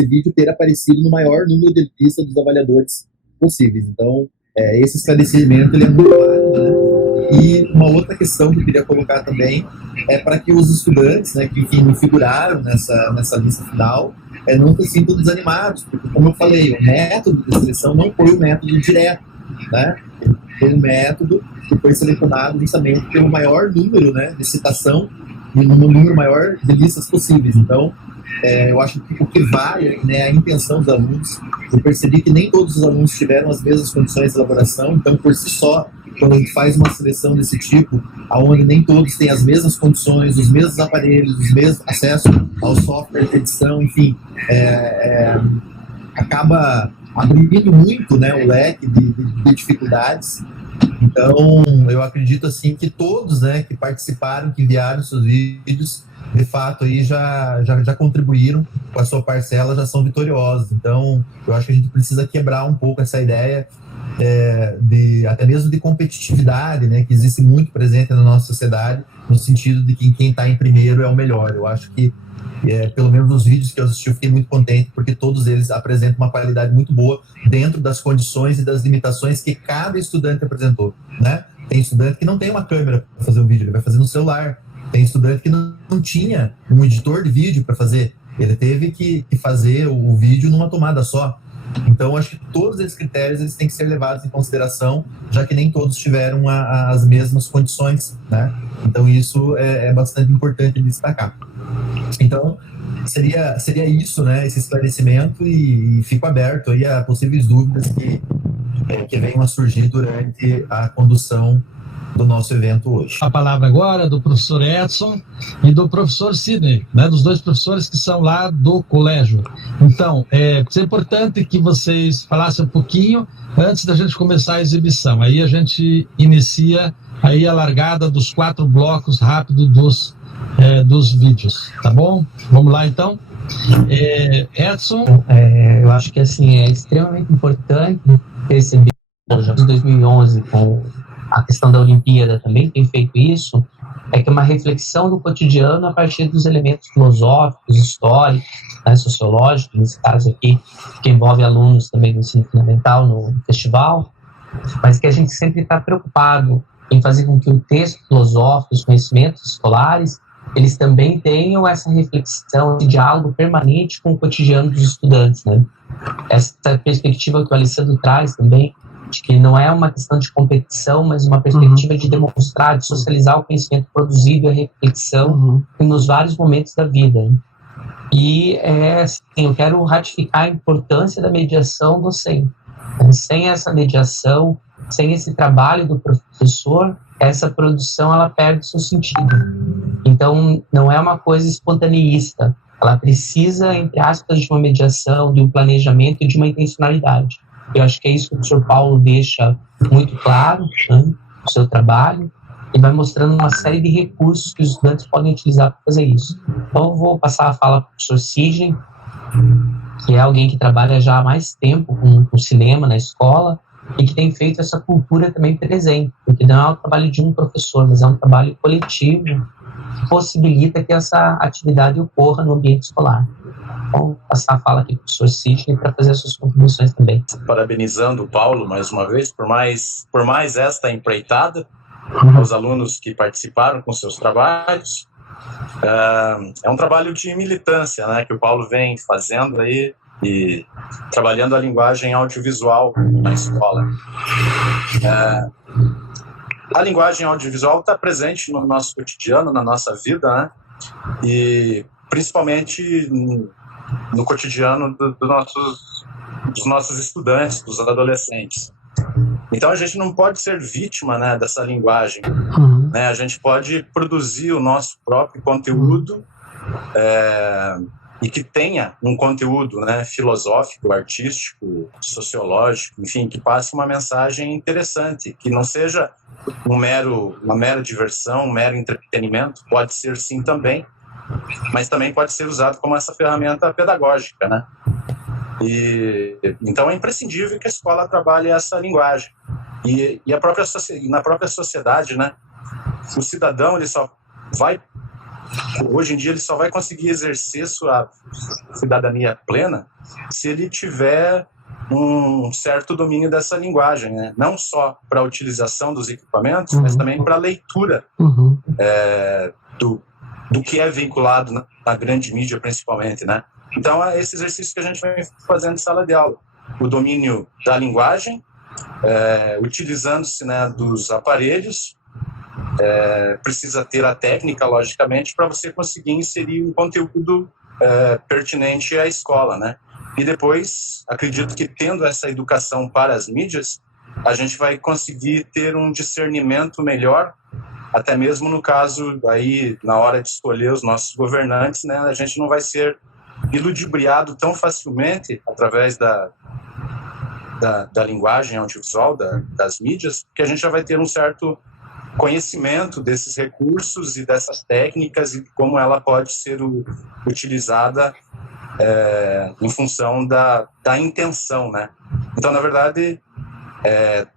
vídeo ter aparecido no maior número de listas dos avaliadores possíveis. Então, esse esclarecimento ele é muito válido, né? E uma outra questão que eu queria colocar também é para que os estudantes, né, que, enfim, não figuraram nessa lista final, não se sintam desanimados, porque, como eu falei, o método de seleção não foi o método direto, né? Foi um método que foi selecionado justamente pelo maior número, né, de citação e no número maior de listas possíveis. Então, eu acho que o que vale, né, a intenção dos alunos. Eu percebi que nem todos os alunos tiveram as mesmas condições de elaboração, então, por si só, quando a gente faz uma seleção desse tipo, onde nem todos têm as mesmas condições, os mesmos aparelhos, os mesmos acesso ao software de edição, enfim, acaba abrindo muito, né, o leque de dificuldades. Então, eu acredito assim que todos, né, que participaram, que enviaram seus vídeos, de fato, aí já contribuíram com a sua parcela, já são vitoriosos. Então, eu acho que a gente precisa quebrar um pouco essa ideia até mesmo de competitividade, né, que existe muito presente na nossa sociedade, no sentido de que quem está em primeiro é o melhor. Eu acho que, pelo menos nos vídeos que eu assisti, eu fiquei muito contente, porque todos eles apresentam uma qualidade muito boa dentro das condições e das limitações que cada estudante apresentou, né? Tem estudante que não tem uma câmera para fazer um vídeo, ele vai fazer no celular. Tem estudante que não tinha um editor de vídeo para fazer, ele teve que fazer o vídeo numa tomada só. Então, acho que todos esses critérios eles têm que ser levados em consideração, já que nem todos tiveram as mesmas condições, né? Então, isso é bastante importante destacar. Então, seria isso, né? Esse esclarecimento, e fico aberto aí a possíveis dúvidas que venham a surgir durante a condução do nosso evento hoje. A palavra agora é do professor Edson e do professor Sidney, né, dos dois professores que são lá do colégio. Então, é importante que vocês falassem um pouquinho antes da gente começar a exibição. Aí a gente inicia aí a largada dos 4 blocos rápidos dos vídeos, tá bom? Vamos lá, então. Edson? Eu acho que, assim, é extremamente importante perceber, já em 2011, com a questão da Olimpíada também tem feito isso, é que é uma reflexão do cotidiano a partir dos elementos filosóficos, históricos, né, sociológicos, nesse caso aqui, que envolve alunos também do ensino fundamental no festival, mas que a gente sempre está preocupado em fazer com que o texto filosófico, os conhecimentos escolares, eles também tenham essa reflexão, esse diálogo permanente com o cotidiano dos estudantes, né? Essa perspectiva que o Alessandro traz também, de que não é uma questão de competição, mas uma perspectiva de demonstrar, de socializar o conhecimento produzido e a reflexão nos vários momentos da vida. E assim, eu quero ratificar a importância da mediação docente. Sem essa mediação, sem esse trabalho do professor, essa produção ela perde seu sentido. Então, não é uma coisa espontaneísta. Ela precisa, entre aspas, de uma mediação, de um planejamento e de uma intencionalidade. Eu acho que é isso que o professor Paulo deixa muito claro, né, no seu trabalho, e vai mostrando uma série de recursos que os estudantes podem utilizar para fazer isso. Então, eu vou passar a fala para o professor Sidney, que é alguém que trabalha já há mais tempo com cinema na escola e que tem feito essa cultura também presente, porque não é um trabalho de um professor, mas é um trabalho coletivo que possibilita que essa atividade ocorra no ambiente escolar. Vou passar a fala aqui para o professor Sidney para fazer as suas contribuições também. Parabenizando o Paulo mais uma vez por mais esta empreitada, aos alunos que participaram com seus trabalhos. É um trabalho de militância, né, que o Paulo vem fazendo aí e trabalhando a linguagem audiovisual na escola. A linguagem audiovisual está presente no nosso cotidiano, na nossa vida, né, e principalmente no cotidiano dos nossos estudantes, dos adolescentes. Então a gente não pode ser vítima, né, dessa linguagem, né? A gente pode produzir o nosso próprio conteúdo e que tenha um conteúdo, né, filosófico, artístico, sociológico, enfim, que passe uma mensagem interessante, que não seja uma mera diversão, um mero entretenimento. Pode ser sim também, mas também pode ser usado como essa ferramenta pedagógica, né? E então é imprescindível que a escola trabalhe essa linguagem. E na própria sociedade, né? O cidadão, hoje em dia, ele só vai conseguir exercer sua cidadania plena se ele tiver um certo domínio dessa linguagem, né? Não só para a utilização dos equipamentos, mas também para a leitura do que é vinculado na grande mídia, principalmente, né? Então, é esse exercício que a gente vai fazendo em sala de aula. O domínio da linguagem, utilizando-se, né, dos aparelhos, precisa ter a técnica, logicamente, para você conseguir inserir um conteúdo pertinente à escola, né? E depois, acredito que tendo essa educação para as mídias, a gente vai conseguir ter um discernimento melhor, até mesmo no caso, aí, na hora de escolher os nossos governantes, né, a gente não vai ser iludibriado tão facilmente através da linguagem audiovisual, das mídias, que a gente já vai ter um certo conhecimento desses recursos e dessas técnicas e como ela pode ser utilizada em função da intenção, né? Então, na verdade,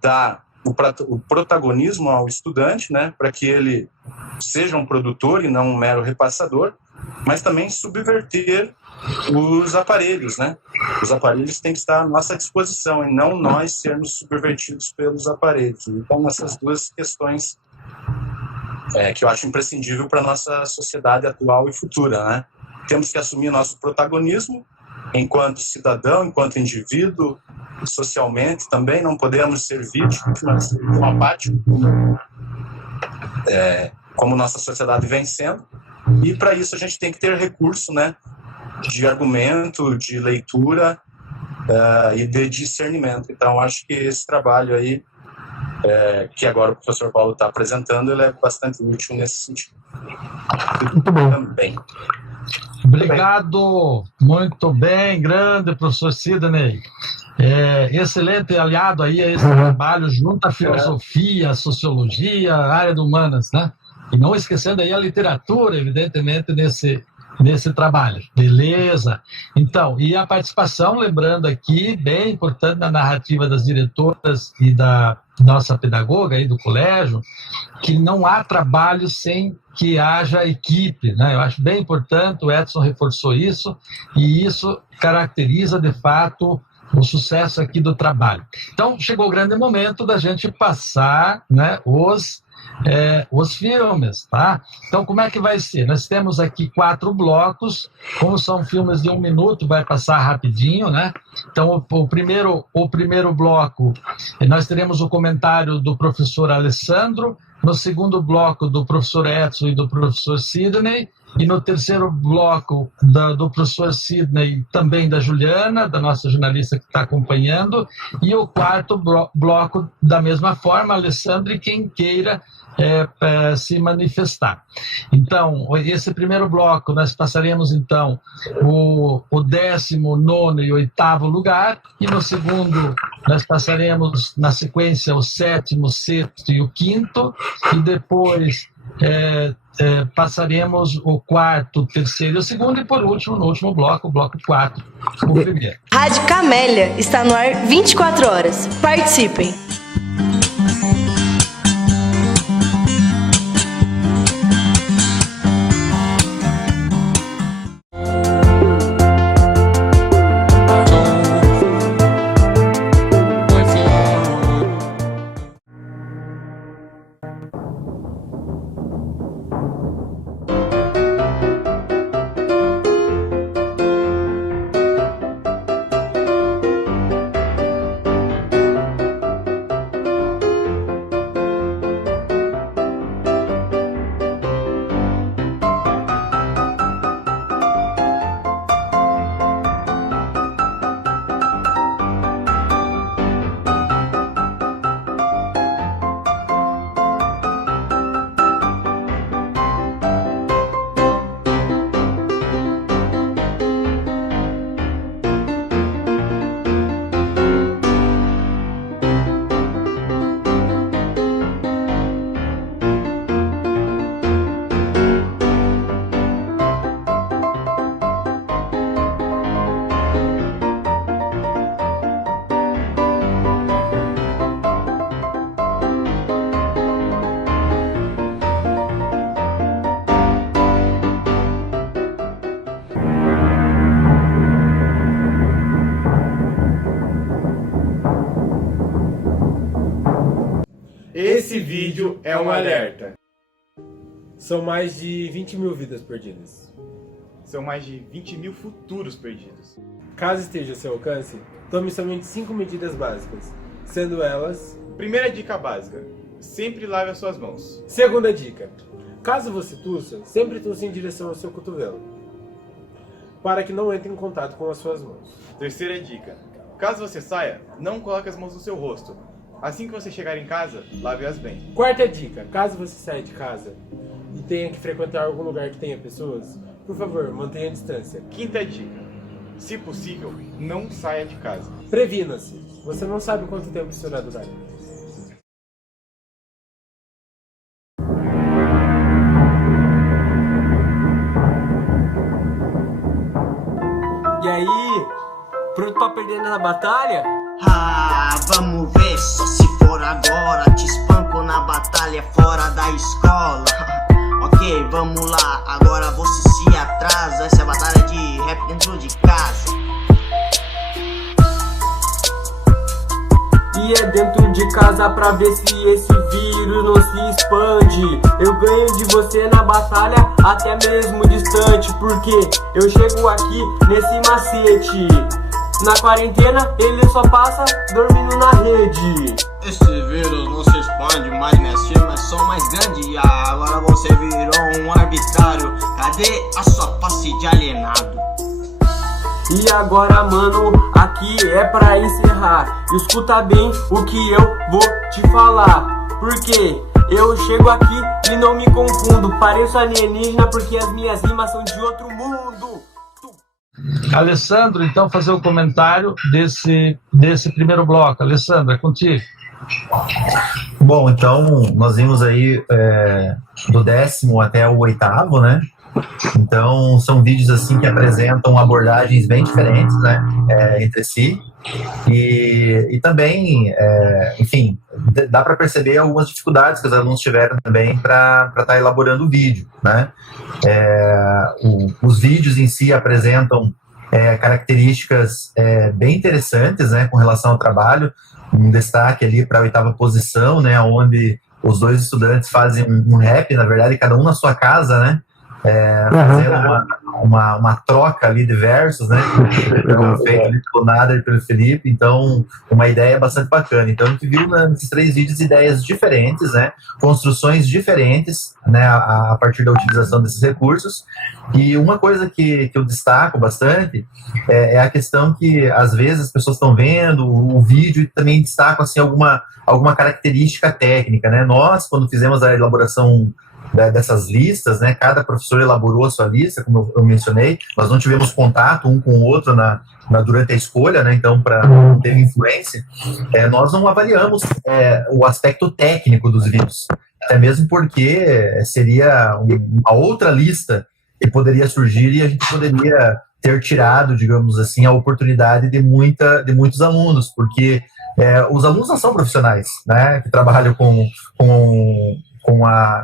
dá o protagonismo ao estudante, né, para que ele seja um produtor e não um mero repassador, mas também subverter os aparelhos, né? Os aparelhos têm que estar à nossa disposição e não nós sermos subvertidos pelos aparelhos. Então, essas duas questões que eu acho imprescindível para a nossa sociedade atual e futura, né? Temos que assumir nosso protagonismo enquanto cidadão, enquanto indivíduo, socialmente também, não podemos ser vítimas, ser apáticos, como nossa sociedade vem sendo, e para isso a gente tem que ter recurso, né, de argumento, de leitura e de discernimento. Então, acho que esse trabalho aí, que agora o professor Paulo está apresentando, ele é bastante útil nesse sentido. Muito bom. Também. Obrigado, muito bem, grande professor Sidney. Excelente aliado aí a esse trabalho junto à filosofia, à sociologia, à área de humanas, né? E não esquecendo aí a literatura, evidentemente, nesse trabalho. Beleza? Então, e a participação, lembrando aqui, bem importante na narrativa das diretoras e da nossa pedagoga aí do colégio, que não há trabalho sem que haja equipe, né? Eu acho bem importante, o Edson reforçou isso, e isso caracteriza, de fato, o sucesso aqui do trabalho. Então, chegou o grande momento da gente passar, né, os filmes, tá? Então, como é que vai ser? Nós temos aqui 4 blocos, como são filmes de 1 minuto, vai passar rapidinho, né? Então, o primeiro bloco, nós teremos o comentário do professor Alessandro, no segundo bloco do professor Edson e do professor Sidney, e no terceiro bloco do professor Sidney, também da Juliana, da nossa jornalista que está acompanhando, e o quarto bloco, da mesma forma, Alessandro e quem queira se manifestar. Então, esse primeiro bloco, nós passaremos, então, o 19º e 8º lugar, e no segundo, nós passaremos, na sequência, o 7º, 6º e o 5º, e depois passaremos o 4º, o 3º e o 2º, e por último, no último bloco, o bloco 4, o primeiro. Rádio Camélia está no ar 24 horas. Participem! Esse vídeo é um alerta. São mais de 20 mil vidas perdidas. São mais de 20 mil futuros perdidos. Caso esteja ao seu alcance, tome somente 5 medidas básicas, sendo elas... Primeira dica básica, sempre lave as suas mãos. Segunda dica, caso você tussa, sempre tussa em direção ao seu cotovelo, para que não entre em contato com as suas mãos. Terceira dica, caso você saia, não coloque as mãos no seu rosto. Assim que você chegar em casa, lave-as bem. Quarta dica, caso você saia de casa e tenha que frequentar algum lugar que tenha pessoas, por favor, mantenha a distância. Quinta dica, se possível, não saia de casa. Previna-se, você não sabe quanto tempo isso irá durar. E aí, pronto pra perder na batalha? Ah, vamos ver, só se for agora. Te espanco na batalha fora da escola. Ok, vamos lá, agora você se atrasa. Essa é a batalha de rap dentro de casa. E é dentro de casa pra ver se esse vírus não se expande. Eu ganho de você na batalha, até mesmo distante, porque eu chego aqui nesse macete. Na quarentena ele só passa dormindo na rede. Esse vírus não se expande, mas minhas firmas são mais grandes. Ah, agora você virou um arbitrário. Cadê a sua face de alienado? E agora, mano, aqui é pra encerrar. Escuta bem o que eu vou te falar, porque eu chego aqui e não me confundo. Pareço alienígena porque as minhas rimas são de outro mundo. Alessandro, então, fazer o comentário desse primeiro bloco. Alessandro, é contigo. Bom, então, nós vimos aí do 10º até o 8º, né? Então, são vídeos assim que apresentam abordagens bem diferentes, né, entre si. E também, enfim, dá para perceber algumas dificuldades que os alunos tiveram também para estar elaborando o vídeo, né? Os vídeos em si apresentam características bem interessantes, né, com relação ao trabalho. Um destaque ali para a 8ª posição, né, onde os dois estudantes fazem um rap, na verdade, cada um na sua casa, né? Fazendo uma troca ali de versos, né? Feito ali pelo Nader e pelo Felipe. Então, uma ideia bastante bacana. Então, a gente viu nesses 3 vídeos ideias diferentes, né? Construções diferentes, né? A partir da utilização desses recursos. E uma coisa que eu destaco bastante é a questão que, às vezes, as pessoas estão vendo o vídeo e também destacam assim, alguma característica técnica, né? Nós, quando fizemos a elaboração dessas listas, né? Cada professor elaborou a sua lista, como eu mencionei. Nós não tivemos contato um com o outro durante a escolha, né? Então, não ter influência, nós não avaliamos o aspecto técnico dos vídeos, até mesmo porque seria uma outra lista que poderia surgir e a gente poderia ter tirado, digamos assim, a oportunidade de muitos alunos, porque os alunos não são profissionais, né? Que trabalham com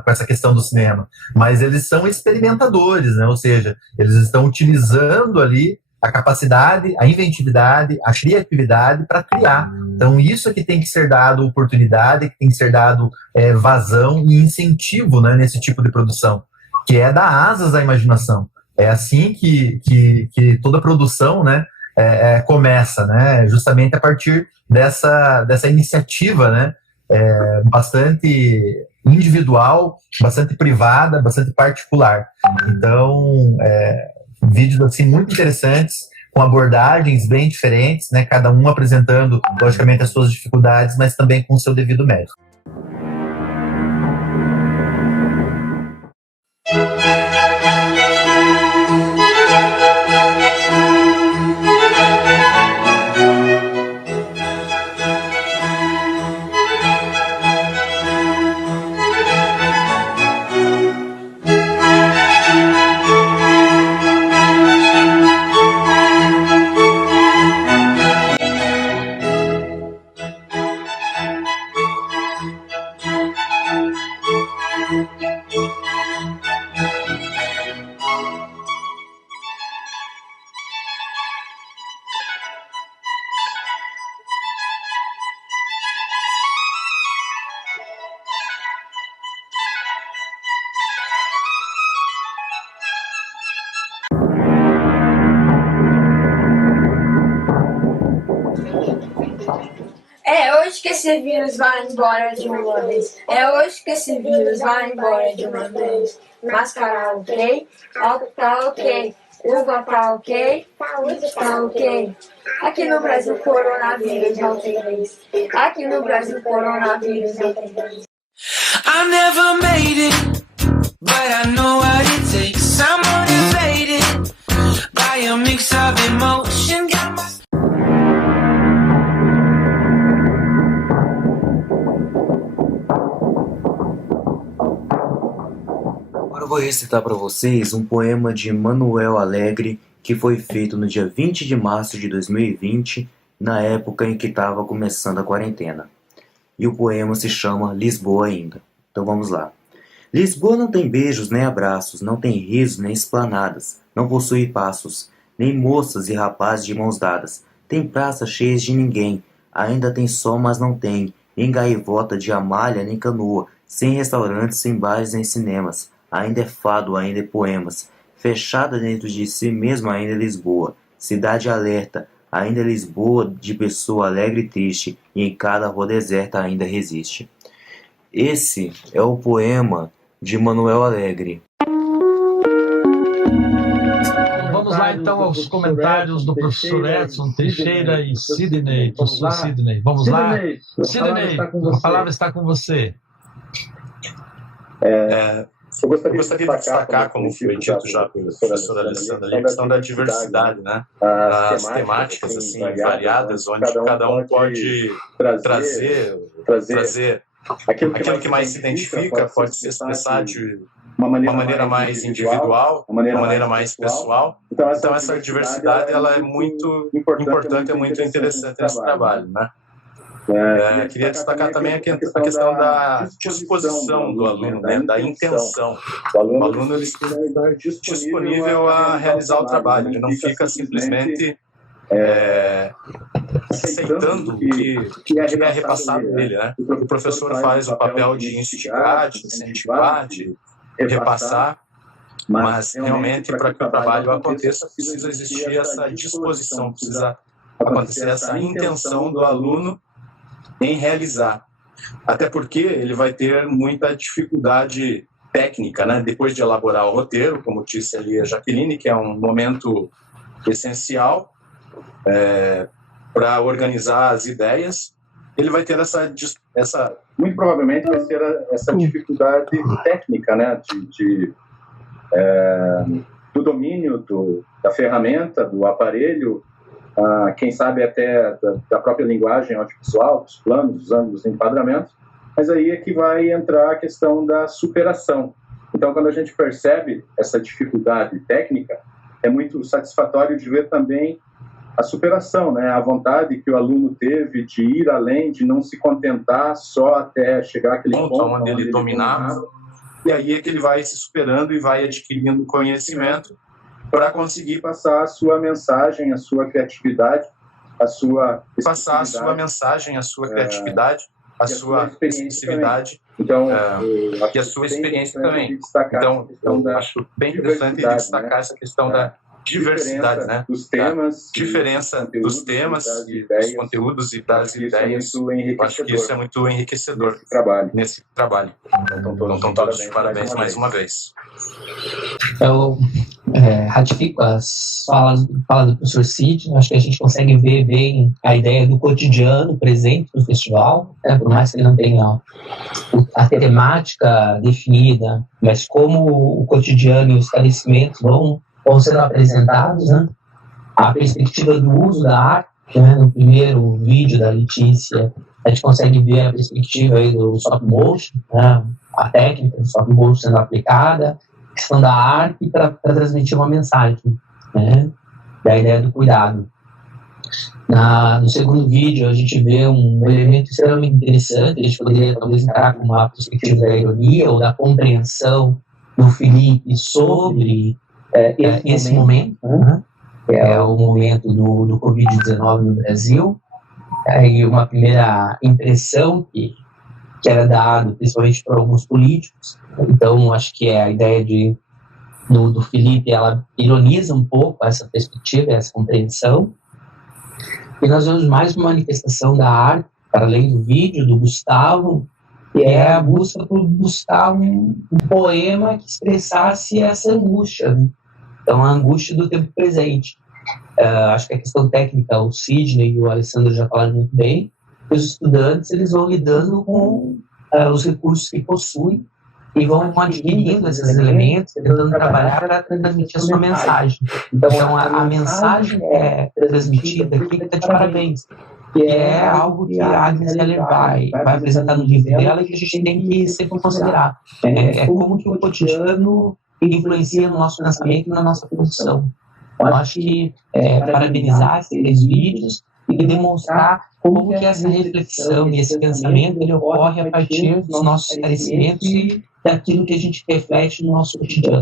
essa questão do cinema, mas eles são experimentadores, né? Ou seja, eles estão utilizando ali a capacidade, a inventividade, a criatividade para criar. Então, isso é que tem que ser dado oportunidade, que tem que ser dado vazão e incentivo, né, nesse tipo de produção, que é dar asas à imaginação. É assim que toda produção, né, começa, né, justamente a partir dessa iniciativa, né, bastante individual, bastante privada, bastante particular. Então, vídeos assim muito interessantes, com abordagens bem diferentes, né? Cada um apresentando, logicamente, as suas dificuldades, mas também com o seu devido mérito. É hoje que esse vírus vai embora de uma vez. É hoje que esse vírus vai embora de uma vez. Máscara ok, álcool tá ok, uva tá ok, saúde tá ok. Aqui no Brasil, coronavírus não tem vez. Aqui no Brasil, coronavírus não tem vez. I never made it, but I know what it takes. I'm motivated by a mix of emotion. Agora eu vou recitar para vocês um poema de Manuel Alegre que foi feito no dia 20 de março de 2020, na época em que estava começando a quarentena. E o poema se chama Lisboa ainda. Então vamos lá. Lisboa não tem beijos nem abraços, não tem risos nem esplanadas, não possui passos, nem moças e rapazes de mãos dadas. Tem praças cheias de ninguém, ainda tem sol mas não tem, nem gaivota de amalha nem canoa, sem restaurantes, sem bares nem cinemas. Ainda é fado, ainda é poemas, fechada dentro de si mesmo ainda é Lisboa. Cidade alerta, ainda é Lisboa de pessoa alegre e triste, e em cada rua deserta ainda resiste. Esse é o poema de Manuel Alegre. Vamos lá então aos comentários do professor Edson Teixeira e Sidney. Professor Sidney, vamos lá? Sidney, a palavra está com você. Eu gostaria de destacar, como foi dito já pelo professor Alessandro, a questão da diversidade, né? Das temáticas assim, variadas, onde cada um pode trazer aquilo que mais se identifica, pode se expressar de uma maneira mais individual, uma maneira mais pessoal. Então essa diversidade ela é muito importante, é muito interessante nesse trabalho, né? Queria destacar também a questão da disposição do aluno, né? Da intenção. O aluno ele está disponível a realizar o trabalho, ele não fica simplesmente aceitando o que é repassado dele, né? O professor faz o papel de instigar, de incentivar, de repassar, mas realmente para que o trabalho aconteça precisa existir essa disposição, precisa acontecer essa intenção do aluno em realizar, até porque ele vai ter muita dificuldade técnica, né? Depois de elaborar o roteiro, como disse ali a Jaqueline, que é um momento essencial para organizar as ideias, ele vai ter muito provavelmente vai ter essa dificuldade técnica, né? Do domínio da ferramenta, do aparelho, quem sabe até da própria linguagem audiovisual, dos planos, dos ângulos, dos enquadramentos, mas aí é que vai entrar a questão da superação. Então, quando a gente percebe essa dificuldade técnica, é muito satisfatório de ver também a superação, né? A vontade que o aluno teve de ir além, de não se contentar só até chegar àquele ponto onde ele dominava, e aí é que ele vai se superando e vai adquirindo conhecimento para conseguir passar a sua mensagem, a sua criatividade, a sua expressividade, então, e a sua experiência também. Então, eu acho bem interessante destacar essa questão da diversidade, né? Dos temas, diferença dos temas, dos conteúdos e das ideias. Eu acho que isso é muito enriquecedor nesse trabalho. Então, todos de parabéns mais uma vez. Eu ratifico as falas do professor Cid. Acho que a gente consegue ver bem a ideia do cotidiano presente no festival, né? Por mais que ele não tenha a temática definida, mas como o cotidiano e os esclarecimentos vão sendo apresentados, né? A perspectiva do uso da arte, né? No primeiro vídeo da Letícia, a gente consegue ver a perspectiva aí do stop motion, né? A técnica do stop motion sendo aplicada, a questão da arte para transmitir uma mensagem, né? Da ideia do cuidado. No segundo vídeo, a gente vê um elemento extremamente interessante, a gente poderia talvez encarar com uma perspectiva da ironia ou da compreensão do Felipe sobre esse momento, né? Que é o momento do Covid-19 no Brasil, e uma primeira impressão que era dada principalmente por alguns políticos. Então, acho que a ideia do Felipe, ela ironiza um pouco essa perspectiva, essa compreensão. E nós vemos mais uma manifestação da arte, para além do vídeo, do Gustavo, que é a busca por buscar um poema que expressasse essa angústia, né? Então, a angústia do tempo presente. Acho que a questão técnica, o Sidney e o Alessandro já falaram muito bem. Os estudantes, eles vão lidando com os recursos que possuem e vão adquirindo esses elementos, tentando trabalhar para transmitir a sua mensagem. Então, a mensagem é transmitida aqui, que está de parabéns. Que é algo que a Agnes Heller vai apresentar no livro dela e que a gente tem que sempre considerar. É como que o cotidiano influencia no nosso pensamento e na nossa produção. Eu acho que parabenizar esses vídeos e demonstrar como que essa reflexão e esse pensamento ele ocorre a partir dos nossos esclarecimentos e daquilo que a gente reflete no nosso cotidiano.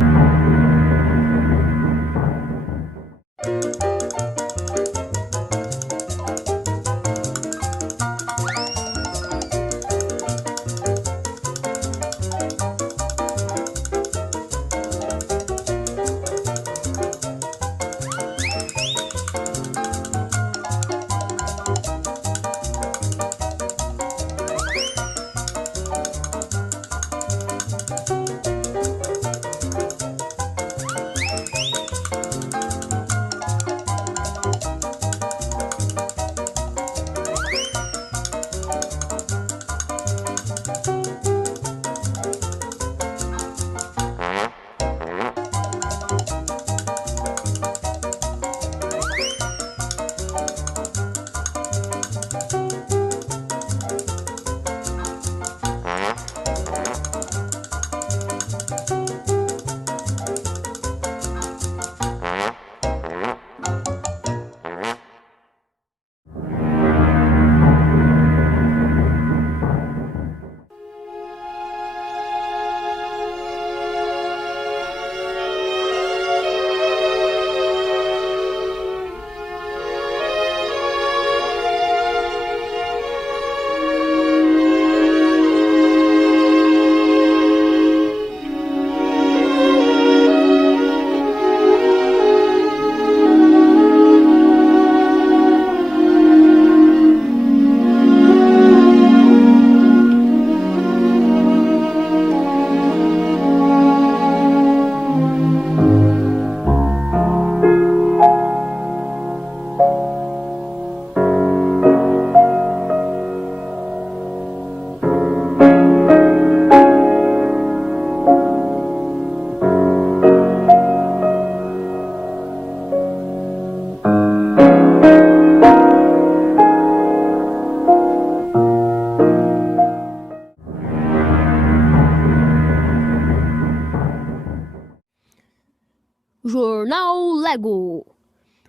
Jornal Lego.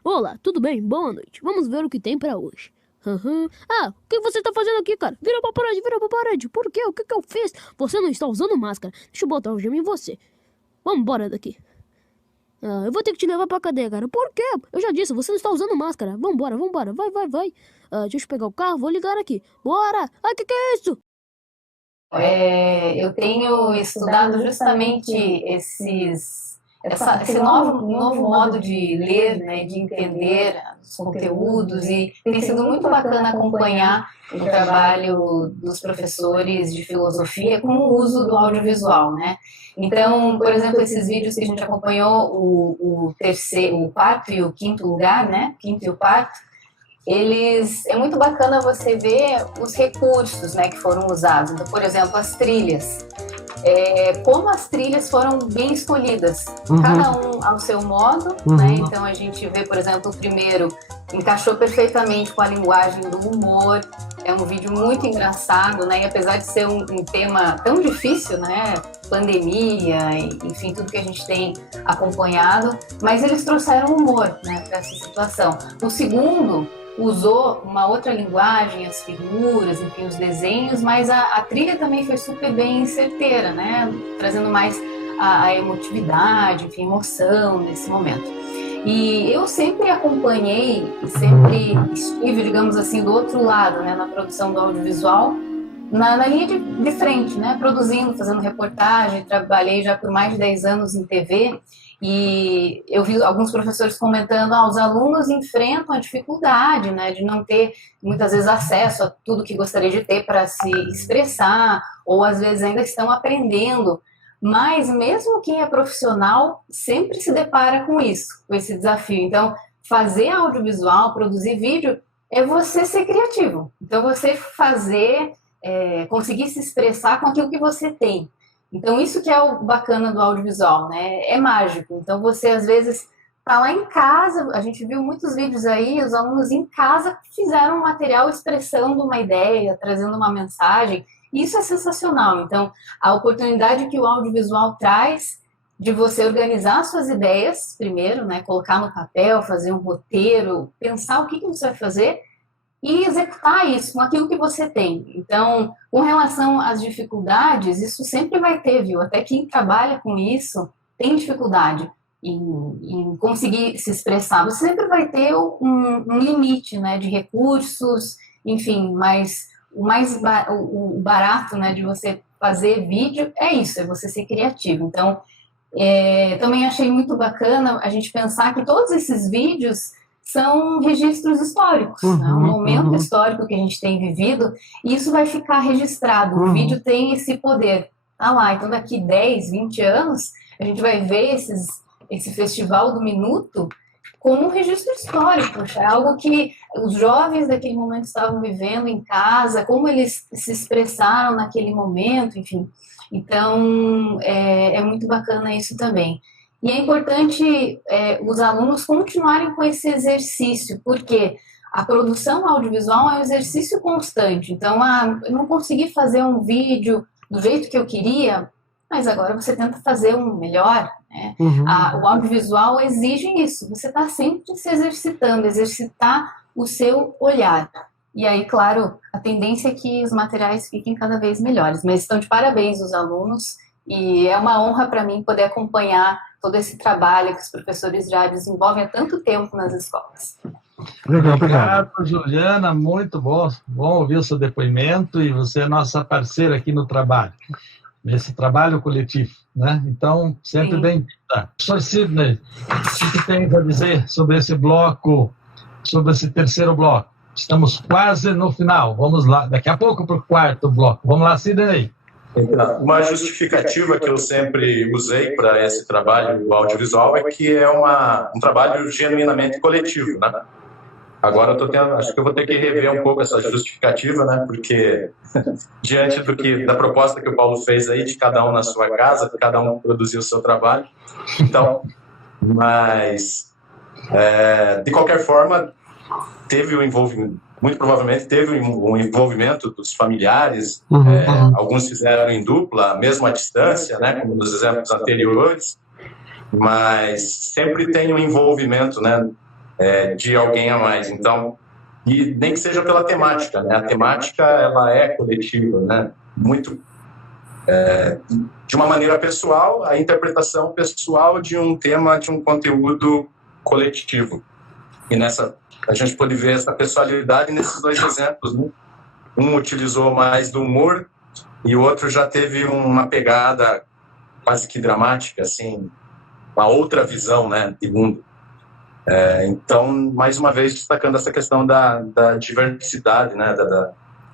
Olá, tudo bem? Boa noite. Vamos ver o que tem pra hoje. Ah, o que você tá fazendo aqui, cara? Vira pra parede. Por quê? O que eu fiz? Você não está usando máscara. Deixa eu botar o gema em você. Vamos embora daqui. Ah, eu vou ter que te levar pra cadeia, cara. Por quê? Eu já disse, você não está usando máscara. Vambora. Vai. Deixa eu pegar o carro, vou ligar aqui. Bora! Ai, que é isso? Eu tenho estudado justamente esse novo modo de ler, né, de entender os conteúdos, e tem sido muito bacana acompanhar o trabalho dos professores de filosofia com o uso do audiovisual, né? Então, por exemplo, esses vídeos que a gente acompanhou, o quarto e o quinto lugar, né? Quinto e o quarto, é muito bacana você ver os recursos, né, que foram usados. Então, por exemplo, as trilhas. Como as trilhas foram bem escolhidas, cada um ao seu modo, né? Então a gente vê, por exemplo, o primeiro encaixou perfeitamente com a linguagem do humor, é um vídeo muito engraçado, né? E apesar de ser um tema tão difícil, né? Pandemia, enfim, tudo que a gente tem acompanhado, mas eles trouxeram humor, né, para essa situação. O segundo usou uma outra linguagem, as figuras, enfim, os desenhos, mas a trilha também foi super bem certeira, né? Trazendo mais a emotividade, enfim, emoção nesse momento. E eu sempre acompanhei, sempre estive, digamos assim, do outro lado, né, na produção do audiovisual, na linha de frente, né, produzindo, fazendo reportagem, trabalhei já por mais de 10 anos em TV, e eu vi alguns professores comentando, os alunos enfrentam a dificuldade, né, de não ter, muitas vezes, acesso a tudo que gostaria de ter para se expressar, ou às vezes ainda estão aprendendo, mas mesmo quem é profissional sempre se depara com isso, com esse desafio. Então, fazer audiovisual, produzir vídeo, é você ser criativo. Então, você conseguir se expressar com aquilo que você tem. Então, isso que é o bacana do audiovisual, né? É mágico. Então, você, às vezes, tá lá em casa, a gente viu muitos vídeos aí, os alunos em casa fizeram um material expressando uma ideia, trazendo uma mensagem, e isso é sensacional. Então, a oportunidade que o audiovisual traz de você organizar suas ideias primeiro, né? Colocar no papel, fazer um roteiro, pensar o que você vai fazer e executar isso com aquilo que você tem. Então, com relação às dificuldades, isso sempre vai ter, viu? Até quem trabalha com isso tem dificuldade em conseguir se expressar. Você sempre vai ter um limite, né, de recursos, enfim, mas o barato, né, de você fazer vídeo é isso, é você ser criativo. Então, também achei muito bacana a gente pensar que todos esses vídeos são registros históricos, né? Um momento histórico que a gente tem vivido, e isso vai ficar registrado. O vídeo tem esse poder. Tá lá, então daqui 10, 20 anos, a gente vai ver esse Festival do Minuto como um registro histórico. É algo que os jovens daquele momento estavam vivendo em casa, como eles se expressaram naquele momento, enfim. Então, é muito bacana isso também. E é importante os alunos continuarem com esse exercício, porque a produção audiovisual é um exercício constante. Então, eu não consegui fazer um vídeo do jeito que eu queria, mas agora você tenta fazer um melhor, né? O audiovisual exige isso, você está sempre se exercitando, exercitar o seu olhar. E aí, claro, a tendência é que os materiais fiquem cada vez melhores. Mas estão de parabéns os alunos, e é uma honra para mim poder acompanhar todo esse trabalho que os professores já desenvolvem há tanto tempo nas escolas. Obrigado, Juliana, muito bom ouvir o seu depoimento, e você é nossa parceira aqui no trabalho, nesse trabalho coletivo, né? Então, sempre bem-vinda. Professor Sidney, o que tem a dizer sobre esse bloco, sobre esse terceiro bloco? Estamos quase no final, vamos lá, daqui a pouco para o quarto bloco. Vamos lá, Sidney. Uma justificativa que eu sempre usei para esse trabalho audiovisual é que é um trabalho genuinamente coletivo, né? Agora acho que eu vou ter que rever um pouco essa justificativa, né? Porque diante da proposta que o Paulo fez aí, de cada um na sua casa, cada um produzir o seu trabalho. Então, mas de qualquer forma, teve o envolvimento. Muito provavelmente teve um envolvimento dos familiares, alguns fizeram em dupla, mesmo à distância, né, como nos exemplos anteriores, mas sempre tem um envolvimento, né, de alguém a mais. Então, e nem que seja pela temática, né, a temática ela é coletiva, né, muito de uma maneira pessoal, a interpretação pessoal de um tema, de um conteúdo coletivo. E a gente pode ver essa pessoalidade nesses dois exemplos, né? Um utilizou mais do humor e o outro já teve uma pegada quase que dramática, assim, uma outra visão, né, de mundo. Então, mais uma vez, destacando essa questão da diversidade, né,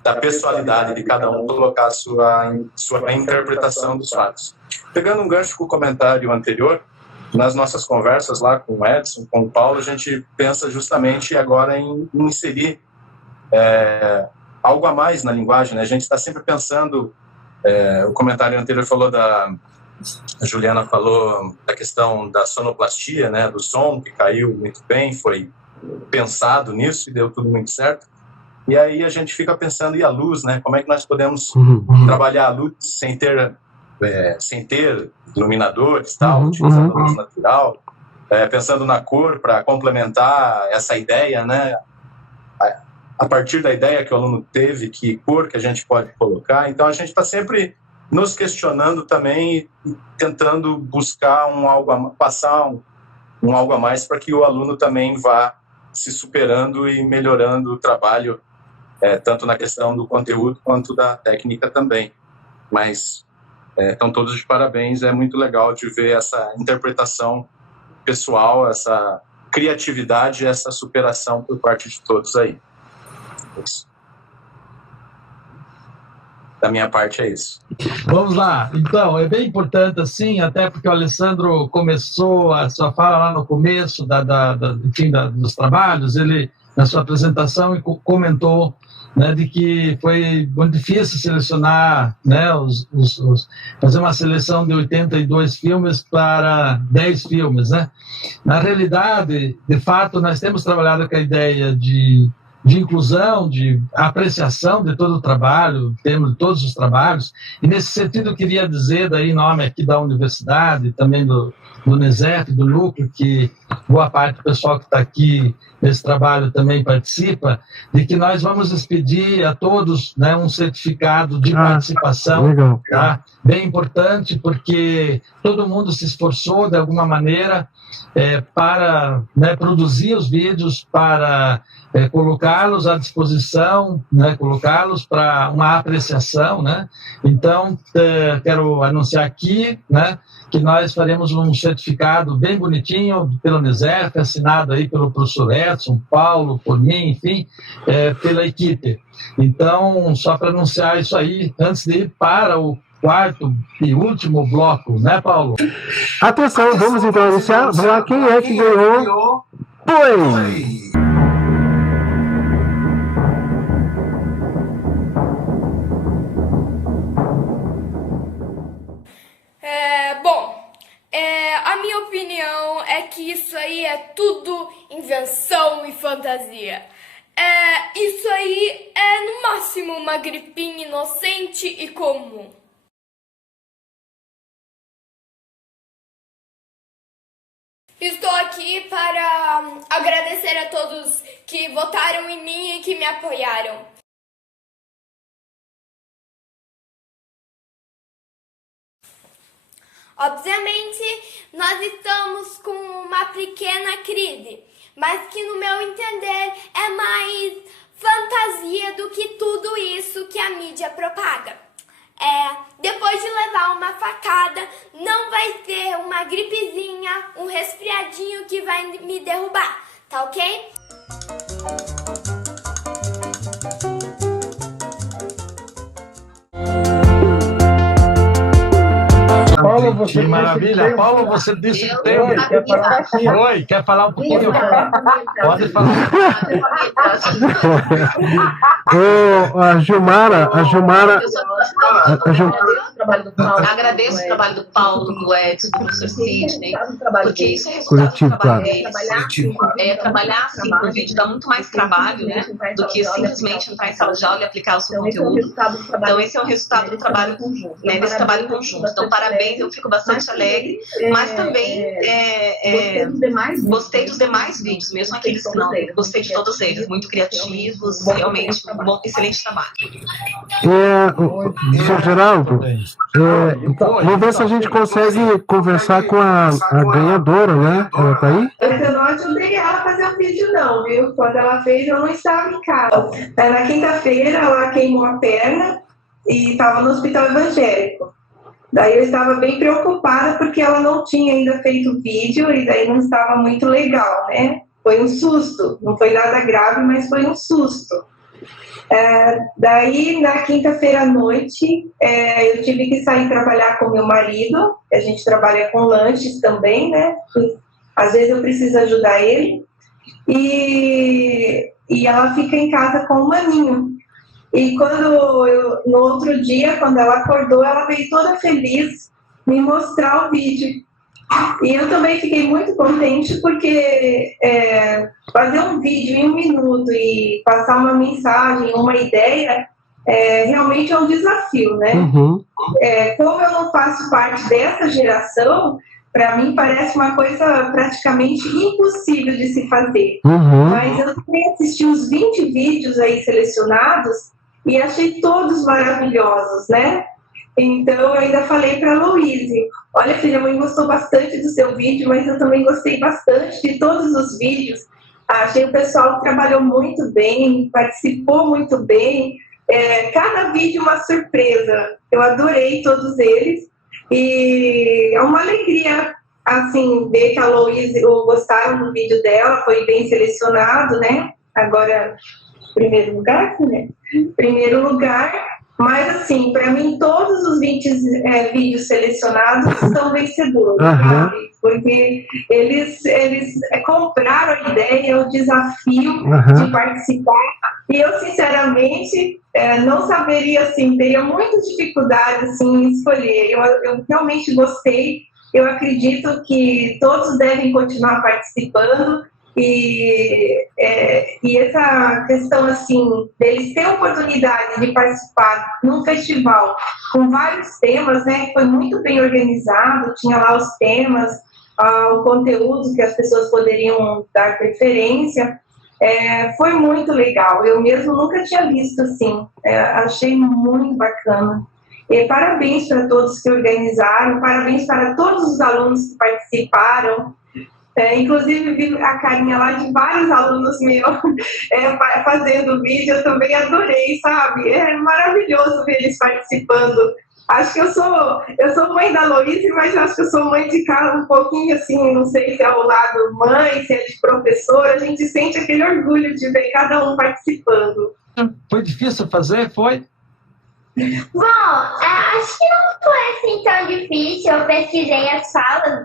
da pessoalidade de cada um colocar a sua interpretação dos fatos. Pegando um gancho com o comentário anterior, nas nossas conversas lá com o Edson, com o Paulo, a gente pensa justamente agora em inserir algo a mais na linguagem, né? A gente está sempre pensando, o comentário anterior falou a Juliana falou da questão da sonoplastia, né? Do som, que caiu muito bem, foi pensado nisso e deu tudo muito certo. E aí a gente fica pensando, e a luz, né? Como é que nós podemos trabalhar a luz sem ter iluminadores, tal, utilizando a luz natural, pensando na cor para complementar essa ideia, né? A partir da ideia que o aluno teve, que cor que a gente pode colocar. Então a gente está sempre nos questionando também e tentando buscar passar um algo a mais para que o aluno também vá se superando e melhorando o trabalho, tanto na questão do conteúdo quanto da técnica também. Mas estão todos de parabéns, é muito legal de ver essa interpretação pessoal, essa criatividade, essa superação por parte de todos aí. Isso. Da minha parte é isso. Vamos lá. Então, é bem importante assim, até porque o Alessandro começou a sua fala lá no começo dos trabalhos, ele, na sua apresentação, comentou, né, de que foi muito difícil selecionar, né, fazer uma seleção de 82 filmes para 10 filmes, né? Na realidade, de fato, nós temos trabalhado com a ideia de de inclusão, de apreciação de todo o trabalho, temos todos os trabalhos, e nesse sentido eu queria dizer, daí, em nome aqui da universidade, também do NESEF, do núcleo, que boa parte do pessoal que está aqui nesse trabalho também participa, de que nós vamos expedir a todos, né, um certificado de participação, legal. Tá? Bem importante, porque todo mundo se esforçou de alguma maneira para, né, produzir os vídeos, para colocá-los à disposição, né, colocá-los para uma apreciação, né? Então, quero anunciar aqui, né, que nós faremos um certificado bem bonitinho pelo NESEF, assinado aí pelo professor Edson, Paulo, por mim, enfim, pela equipe. Então, só para anunciar isso aí, antes de ir para o quarto e último bloco, né, Paulo? Atenção, vamos então iniciar. Vamos lá, quem é que ganhou? Foi! A minha opinião é que isso aí é tudo invenção e fantasia. Isso aí é no máximo uma gripinha inocente e comum. Estou aqui para agradecer a todos que votaram em mim e que me apoiaram. Obviamente, nós estamos com uma pequena crise, mas que no meu entender é mais fantasia do que tudo isso que a mídia propaga. Depois de levar uma facada, não vai ter uma gripezinha, um resfriadinho que vai me derrubar, tá ok? Paulo, você maravilha. Paulo, você disse que tem. Oi, quer falar um pouquinho? Pode falar. A Gilmara. Agradeço o trabalho do Paulo, do Edson, do professor Sidney, porque isso é resultado do trabalho deles. Trabalhar assim por vídeo dá muito mais trabalho, né, do que simplesmente entrar em sala de aula e aplicar o seu conteúdo. Então esse é o resultado do trabalho conjunto, né, desse trabalho conjunto. Então parabéns, eu fico bastante alegre, mas também gostei dos demais vídeos, mesmo aqueles que não, gostei de todos eles, muito criativos, realmente um bom, excelente trabalho. Sr. Geraldo, vamos ver se a gente consegue conversar com a ganhadora, né? Ela tá aí? Eu não ajudei ela a fazer o vídeo não, viu? Quando ela fez, eu não estava em casa. Na quinta-feira, ela queimou a perna e estava no hospital evangélico. Daí eu estava bem preocupada porque ela não tinha ainda feito o vídeo e daí não estava muito legal, né? Foi um susto, não foi nada grave, mas foi um susto. Daí, na quinta-feira à noite, eu tive que sair trabalhar com meu marido, a gente trabalha com lanches também, né? Às vezes eu preciso ajudar ele, e ela fica em casa com o maninho. E no outro dia, quando ela acordou, ela veio toda feliz me mostrar o vídeo. E eu também fiquei muito contente porque fazer um vídeo em 1 minuto e passar uma mensagem, uma ideia, realmente é um desafio, né? Uhum. Como eu não faço parte dessa geração, para mim parece uma coisa praticamente impossível de se fazer. Uhum. Mas eu também assisti os 20 vídeos aí selecionados e achei todos maravilhosos, né? Então, eu ainda falei para a Louise, olha, filha, a mãe gostou bastante do seu vídeo, mas eu também gostei bastante de todos os vídeos. Achei o pessoal que trabalhou muito bem, participou muito bem. Cada vídeo uma surpresa. Eu adorei todos eles. E é uma alegria, assim, ver que a Louise gostaram do vídeo dela, foi bem selecionado, né? Agora, primeiro lugar, né? Primeiro lugar. Mas, assim, para mim, todos os 20 vídeos selecionados são vencedores, sabe? Porque eles compraram a ideia, o desafio de participar. E eu, sinceramente, não saberia, assim, teria muita dificuldade, assim, em escolher. Eu realmente gostei. Eu acredito que todos devem continuar participando. E essa questão, assim, deles terem a oportunidade de participar num festival com vários temas, né, foi muito bem organizado, tinha lá os temas, o conteúdo que as pessoas poderiam dar preferência, foi muito legal. Eu mesmo nunca tinha visto assim, achei muito bacana. E parabéns para todos que organizaram, parabéns para todos os alunos que participaram. Inclusive, vi a carinha lá de vários alunos meus fazendo vídeo, eu também adorei, sabe? É maravilhoso ver eles participando. Acho que eu sou mãe da Loíse, mas acho que eu sou mãe de cara um pouquinho assim, não sei se é o lado mãe, se é de professora, a gente sente aquele orgulho de ver cada um participando. Foi difícil fazer, foi? Bom, acho que não foi assim tão difícil, eu pesquisei as falas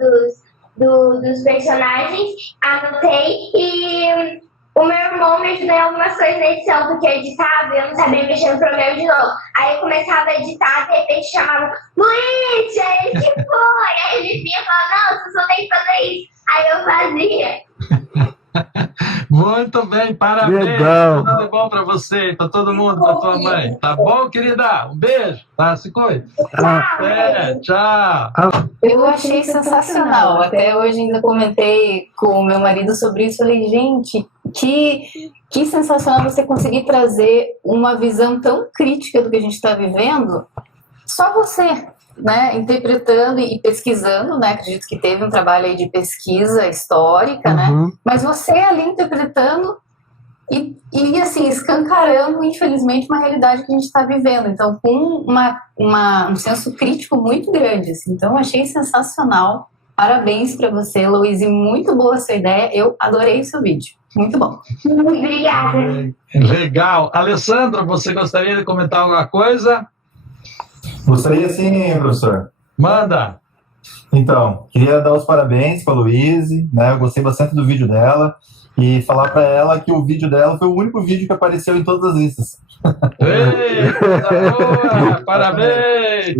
dos personagens, anotei e o meu irmão me ajudou em algumas coisas na edição, porque eu editava e eu não sabia mexer no programa de novo. Aí eu começava a editar, de repente chamava Luiz, aí que foi? Aí ele vinha e falava, não, você só tem que fazer isso. Aí eu fazia. Muito bem, parabéns. Legal. Tudo de bom pra você, pra todo mundo, pra tua mãe. Tá bom, querida? Um beijo, tá? Se cuida. Tchau. Eu achei sensacional. Até hoje ainda comentei com o meu marido sobre isso. Falei, gente, que sensacional você conseguir trazer uma visão tão crítica do que a gente está vivendo. Só você, né, interpretando e pesquisando, né, acredito que teve um trabalho aí de pesquisa histórica, né, mas você ali interpretando e assim, escancarando, infelizmente, uma realidade que a gente está vivendo, então com um senso crítico muito grande, assim. Então eu achei sensacional, parabéns para você, Luíse, muito boa a sua ideia, eu adorei o seu vídeo, muito bom. Obrigada. Legal. Alessandra, você gostaria de comentar alguma coisa? Gostaria sim, professor. Manda! Então, queria dar os parabéns para a Luíse, né? Eu gostei bastante do vídeo dela e falar para ela que o vídeo dela foi o único vídeo que apareceu em todas as listas. Ei, boa, parabéns!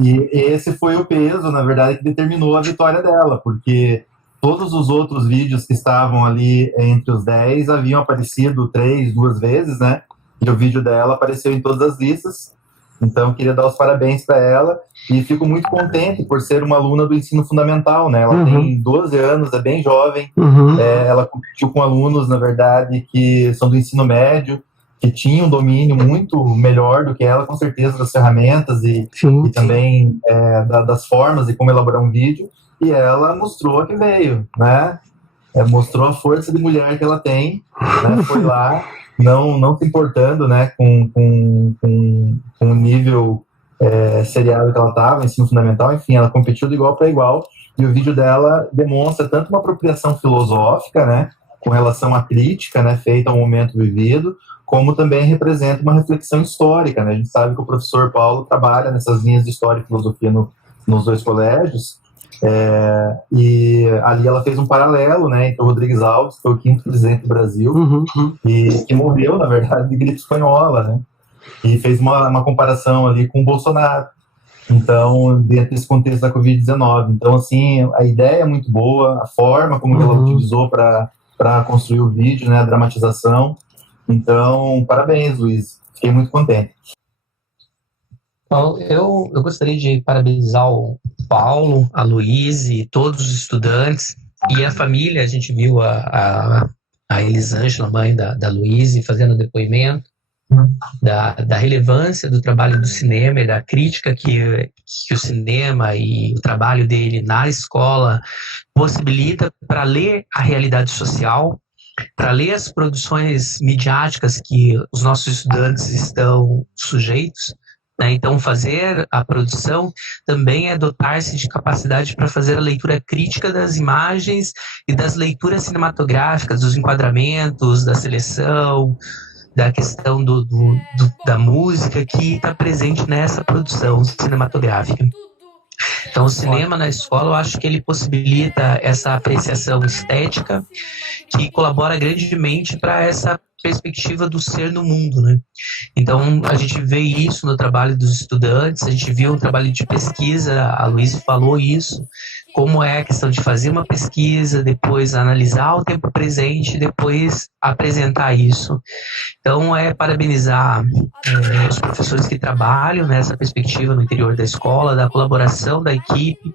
E esse foi o peso, na verdade, que determinou a vitória dela, porque todos os outros vídeos que estavam ali entre os 10 haviam aparecido 2 vezes, né? E o vídeo dela apareceu em todas as listas. Então, queria dar os parabéns para ela e fico muito contente por ser uma aluna do ensino fundamental, né? Ela tem 12 anos, é bem jovem, ela competiu com alunos, na verdade, que são do ensino médio, que tinham um domínio muito melhor do que ela, com certeza, das ferramentas e também das formas de como elaborar um vídeo, e ela mostrou que veio, né? Mostrou a força de mulher que ela tem, né? Foi lá, não se importando, né, com o nível seriado que ela estava, ensino fundamental, enfim, ela competiu de igual para igual, e o vídeo dela demonstra tanto uma apropriação filosófica, né, com relação à crítica, né, feita ao momento vivido, como também representa uma reflexão histórica, né? A gente sabe que o professor Paulo trabalha nessas linhas de história e filosofia nos 2 colégios, e ali ela fez um paralelo, né, entre o Rodrigues Alves, que foi o 5º presidente do Brasil, e que morreu, na verdade, de gripe espanhola, né, e fez uma comparação ali com o Bolsonaro, então, dentro desse contexto da Covid-19. Então, assim, a ideia é muito boa, a forma como ela utilizou para construir o vídeo, né, a dramatização. Então, parabéns, Luiz, fiquei muito contente. Bom, eu gostaria de parabenizar o Paulo, a Luíse, todos os estudantes e a família. A gente viu a Elisângela, mãe da Luíse, fazendo depoimento da relevância do trabalho do cinema e da crítica que o cinema e o trabalho dele na escola possibilita para ler a realidade social, para ler as produções midiáticas que os nossos estudantes estão sujeitos. Então, fazer a produção também é dotar-se de capacidade para fazer a leitura crítica das imagens e das leituras cinematográficas, dos enquadramentos, da seleção, da questão da música que está presente nessa produção cinematográfica. Então, o cinema na escola, eu acho que ele possibilita essa apreciação estética que colabora grandemente para essa perspectiva do ser no mundo, né? Então, a gente vê isso no trabalho dos estudantes, a gente viu um trabalho de pesquisa, a Luísa falou isso, como é a questão de fazer uma pesquisa, depois analisar o tempo presente, depois apresentar isso. Então, parabenizar os professores que trabalham nessa perspectiva no interior da escola, da colaboração da equipe,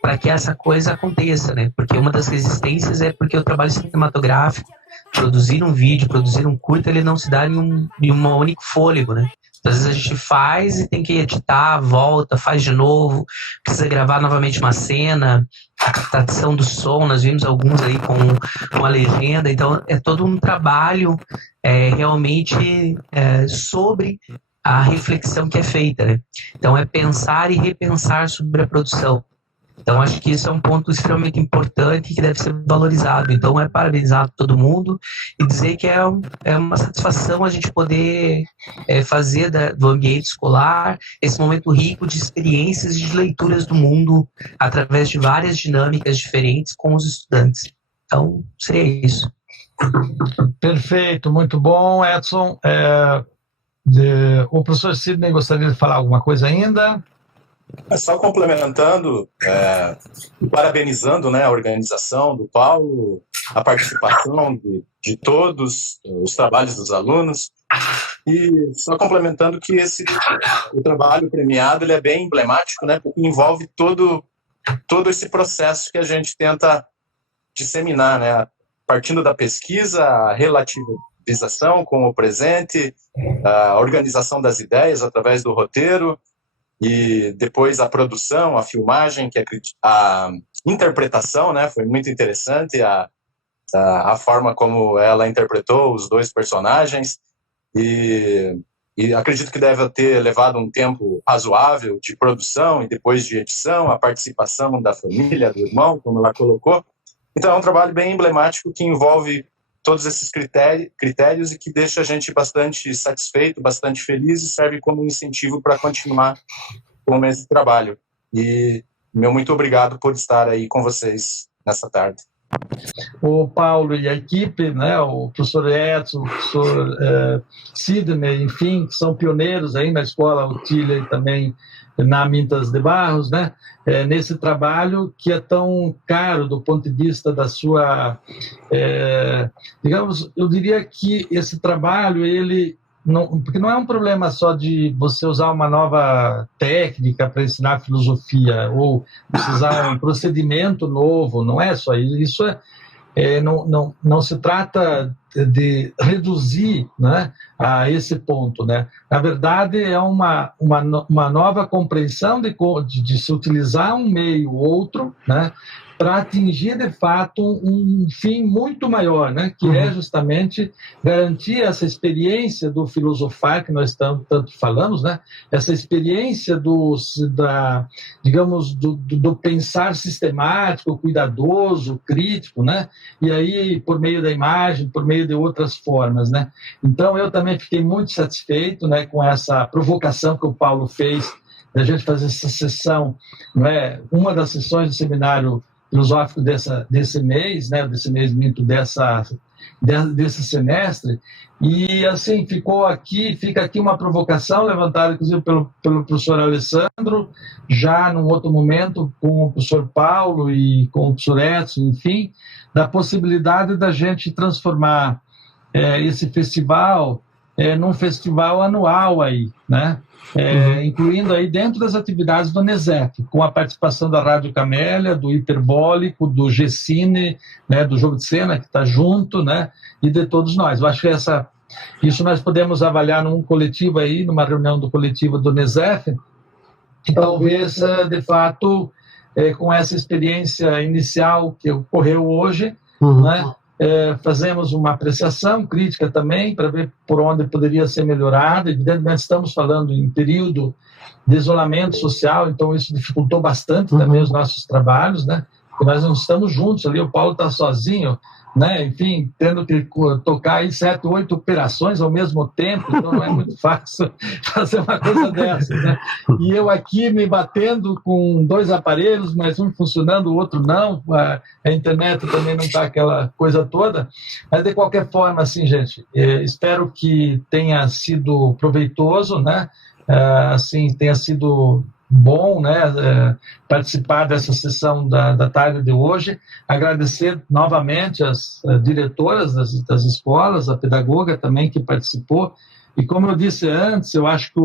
para que essa coisa aconteça, né? Porque uma das resistências é porque o trabalho cinematográfico, produzir um vídeo, produzir um curta, ele não se dá em um único fôlego, né? Às vezes a gente faz e tem que editar, volta, faz de novo, precisa gravar novamente uma cena, a captação do som, nós vimos alguns aí com a legenda, então é todo um trabalho realmente sobre a reflexão que é feita, né? Então é pensar e repensar sobre a produção. Então, acho que isso é um ponto extremamente importante que deve ser valorizado. Então, parabenizar todo mundo e dizer que é uma satisfação a gente poder fazer do ambiente escolar esse momento rico de experiências e de leituras do mundo através de várias dinâmicas diferentes com os estudantes. Então, seria isso. Perfeito, muito bom, Edson. O professor Sidney gostaria de falar alguma coisa ainda? Só complementando, parabenizando, né, a organização do Paulo, a participação de todos os trabalhos dos alunos, e só complementando que o trabalho premiado ele é bem emblemático, né, porque envolve todo esse processo que a gente tenta disseminar, né, partindo da pesquisa, a relativização com o presente, a organização das ideias através do roteiro, e depois a produção, a filmagem, a interpretação, né, foi muito interessante, a forma como ela interpretou os dois personagens, e acredito que deve ter levado um tempo razoável de produção e depois de edição, a participação da família, do irmão, como ela colocou. Então é um trabalho bem emblemático que envolve todos esses critérios e que deixa a gente bastante satisfeito, bastante feliz e serve como incentivo para continuar com esse trabalho. E meu muito obrigado por estar aí com vocês nessa tarde. O Paulo e a equipe, né, o professor Edson, o professor Sidney, enfim, que são pioneiros aí na escola Otília e também na Mintas de Barros, né, nesse trabalho que é tão caro do ponto de vista da sua, digamos, eu diria que esse trabalho, ele porque não é um problema só de você usar uma nova técnica para ensinar filosofia ou precisar um procedimento novo, não é só isso. Não se trata de reduzir, né, a esse ponto, né? Na verdade, é uma nova compreensão de se utilizar um meio ou outro, né, para atingir, de fato, um fim muito maior, né, que é justamente garantir essa experiência do filosofar que nós tanto falamos, né, essa experiência do pensar sistemático, cuidadoso, crítico, né, e aí por meio da imagem, por meio de outras formas, né. Então, eu também fiquei muito satisfeito, né, com essa provocação que o Paulo fez, da gente fazer essa sessão, né, uma das sessões do seminário filosófico desse mês, né, desse semestre, e assim fica aqui uma provocação levantada inclusive pelo professor Alessandro, já num outro momento com o professor Paulo e com o professor Edson, enfim, da possibilidade da gente transformar esse festival num festival anual aí, né? Incluindo aí dentro das atividades do NESEF, com a participação da Rádio Camélia, do Hiperbólico, do G-Cine, né, do Jogo de Cena, que está junto, né, e de todos nós. Eu acho que isso nós podemos avaliar num coletivo aí, numa reunião do coletivo do NESEF, e talvez, de fato, com essa experiência inicial que ocorreu hoje, né, fazemos uma apreciação crítica também para ver por onde poderia ser melhorado. Evidentemente, estamos falando em período de isolamento social, então isso dificultou bastante também os nossos trabalhos, né? Porque nós não estamos juntos ali, o Paulo está sozinho, né? Enfim, tendo que tocar aí 7, 8 operações ao mesmo tempo, então não é muito fácil fazer uma coisa dessa, né? E eu aqui me batendo com 2 aparelhos, mas um funcionando, o outro não, a internet também não está aquela coisa toda, mas de qualquer forma, assim, gente, espero que tenha sido proveitoso, né? Assim, tenha sido bom, né, participar dessa sessão da tarde de hoje. Agradecer novamente as diretoras das escolas, a pedagoga também que participou. E como eu disse antes, eu acho que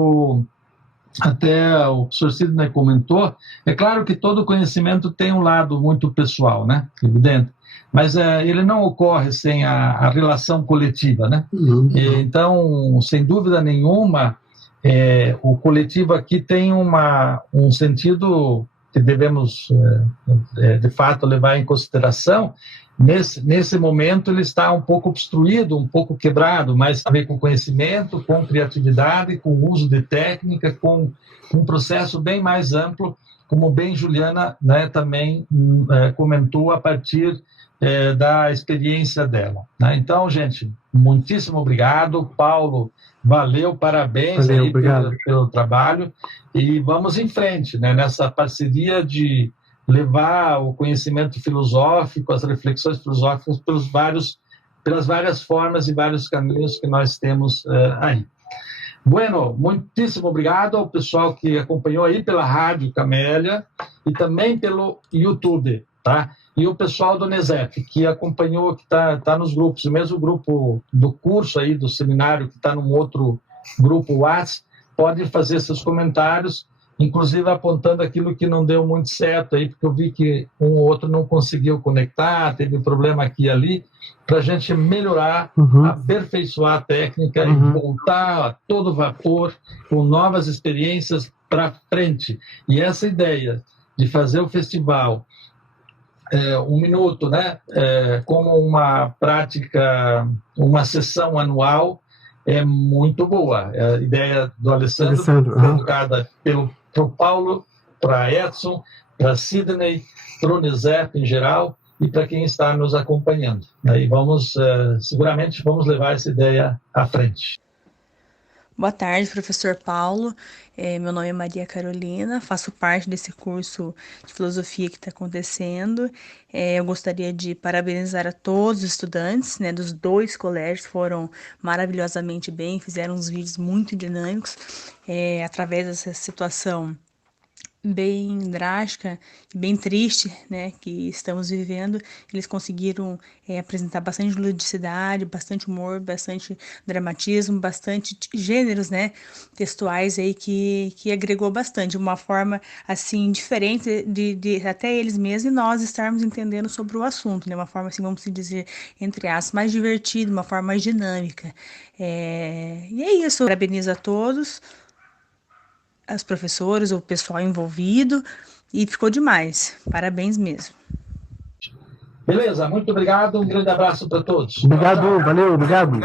até o professor Sidney comentou, é claro que todo conhecimento tem um lado muito pessoal, né, evidente, mas ele não ocorre sem a relação coletiva, né? Então, sem dúvida nenhuma, o coletivo aqui tem um sentido que devemos, de fato, levar em consideração. Nesse momento ele está um pouco obstruído, um pouco quebrado, mas a ver com conhecimento, com criatividade, com uso de técnica, com um processo bem mais amplo, como bem Juliana, né, também comentou a partir da experiência dela, né? Então, gente, muitíssimo obrigado. Paulo, valeu, parabéns aí pelo trabalho, e vamos em frente, né, nessa parceria de levar o conhecimento filosófico, as reflexões filosóficas pelas várias formas e vários caminhos que nós temos aí. Bueno, muitíssimo obrigado ao pessoal que acompanhou aí pela Rádio Camélia e também pelo YouTube, tá? E o pessoal do NESEP, que acompanhou, que tá nos grupos, o mesmo grupo do curso aí, do seminário, que está num outro grupo WhatsApp, pode fazer seus comentários, inclusive apontando aquilo que não deu muito certo aí, porque eu vi que um ou outro não conseguiu conectar, teve problema aqui e ali, para a gente melhorar, aperfeiçoar a técnica e voltar a todo vapor, com novas experiências para frente. E essa ideia de fazer o festival 1 minuto, né, como uma prática, uma sessão anual, é muito boa. A ideia do Alessandro colocada pro Paulo, para Edson, para Sidney, para o NESEP em geral e para quem está nos acompanhando. Aí seguramente vamos levar essa ideia à frente. Boa tarde, professor Paulo. Meu nome é Maria Carolina, faço parte desse curso de filosofia que está acontecendo. Eu gostaria de parabenizar a todos os estudantes, né, dos 2 colégios, foram maravilhosamente bem, fizeram uns vídeos muito dinâmicos, através dessa situação bem drástica, bem triste, né, que estamos vivendo. Eles conseguiram apresentar bastante ludicidade, bastante humor, bastante dramatismo, bastante gêneros, né, textuais aí que agregou bastante, de uma forma assim diferente de até eles mesmos e nós estarmos entendendo sobre o assunto, né, uma forma assim, vamos dizer, entre aspas, mais divertida, uma forma mais dinâmica. E é isso, parabenizo a todos, os professores, o pessoal envolvido, e ficou demais. Parabéns mesmo. Beleza, muito obrigado, um grande abraço para todos. Obrigado, valeu, obrigado.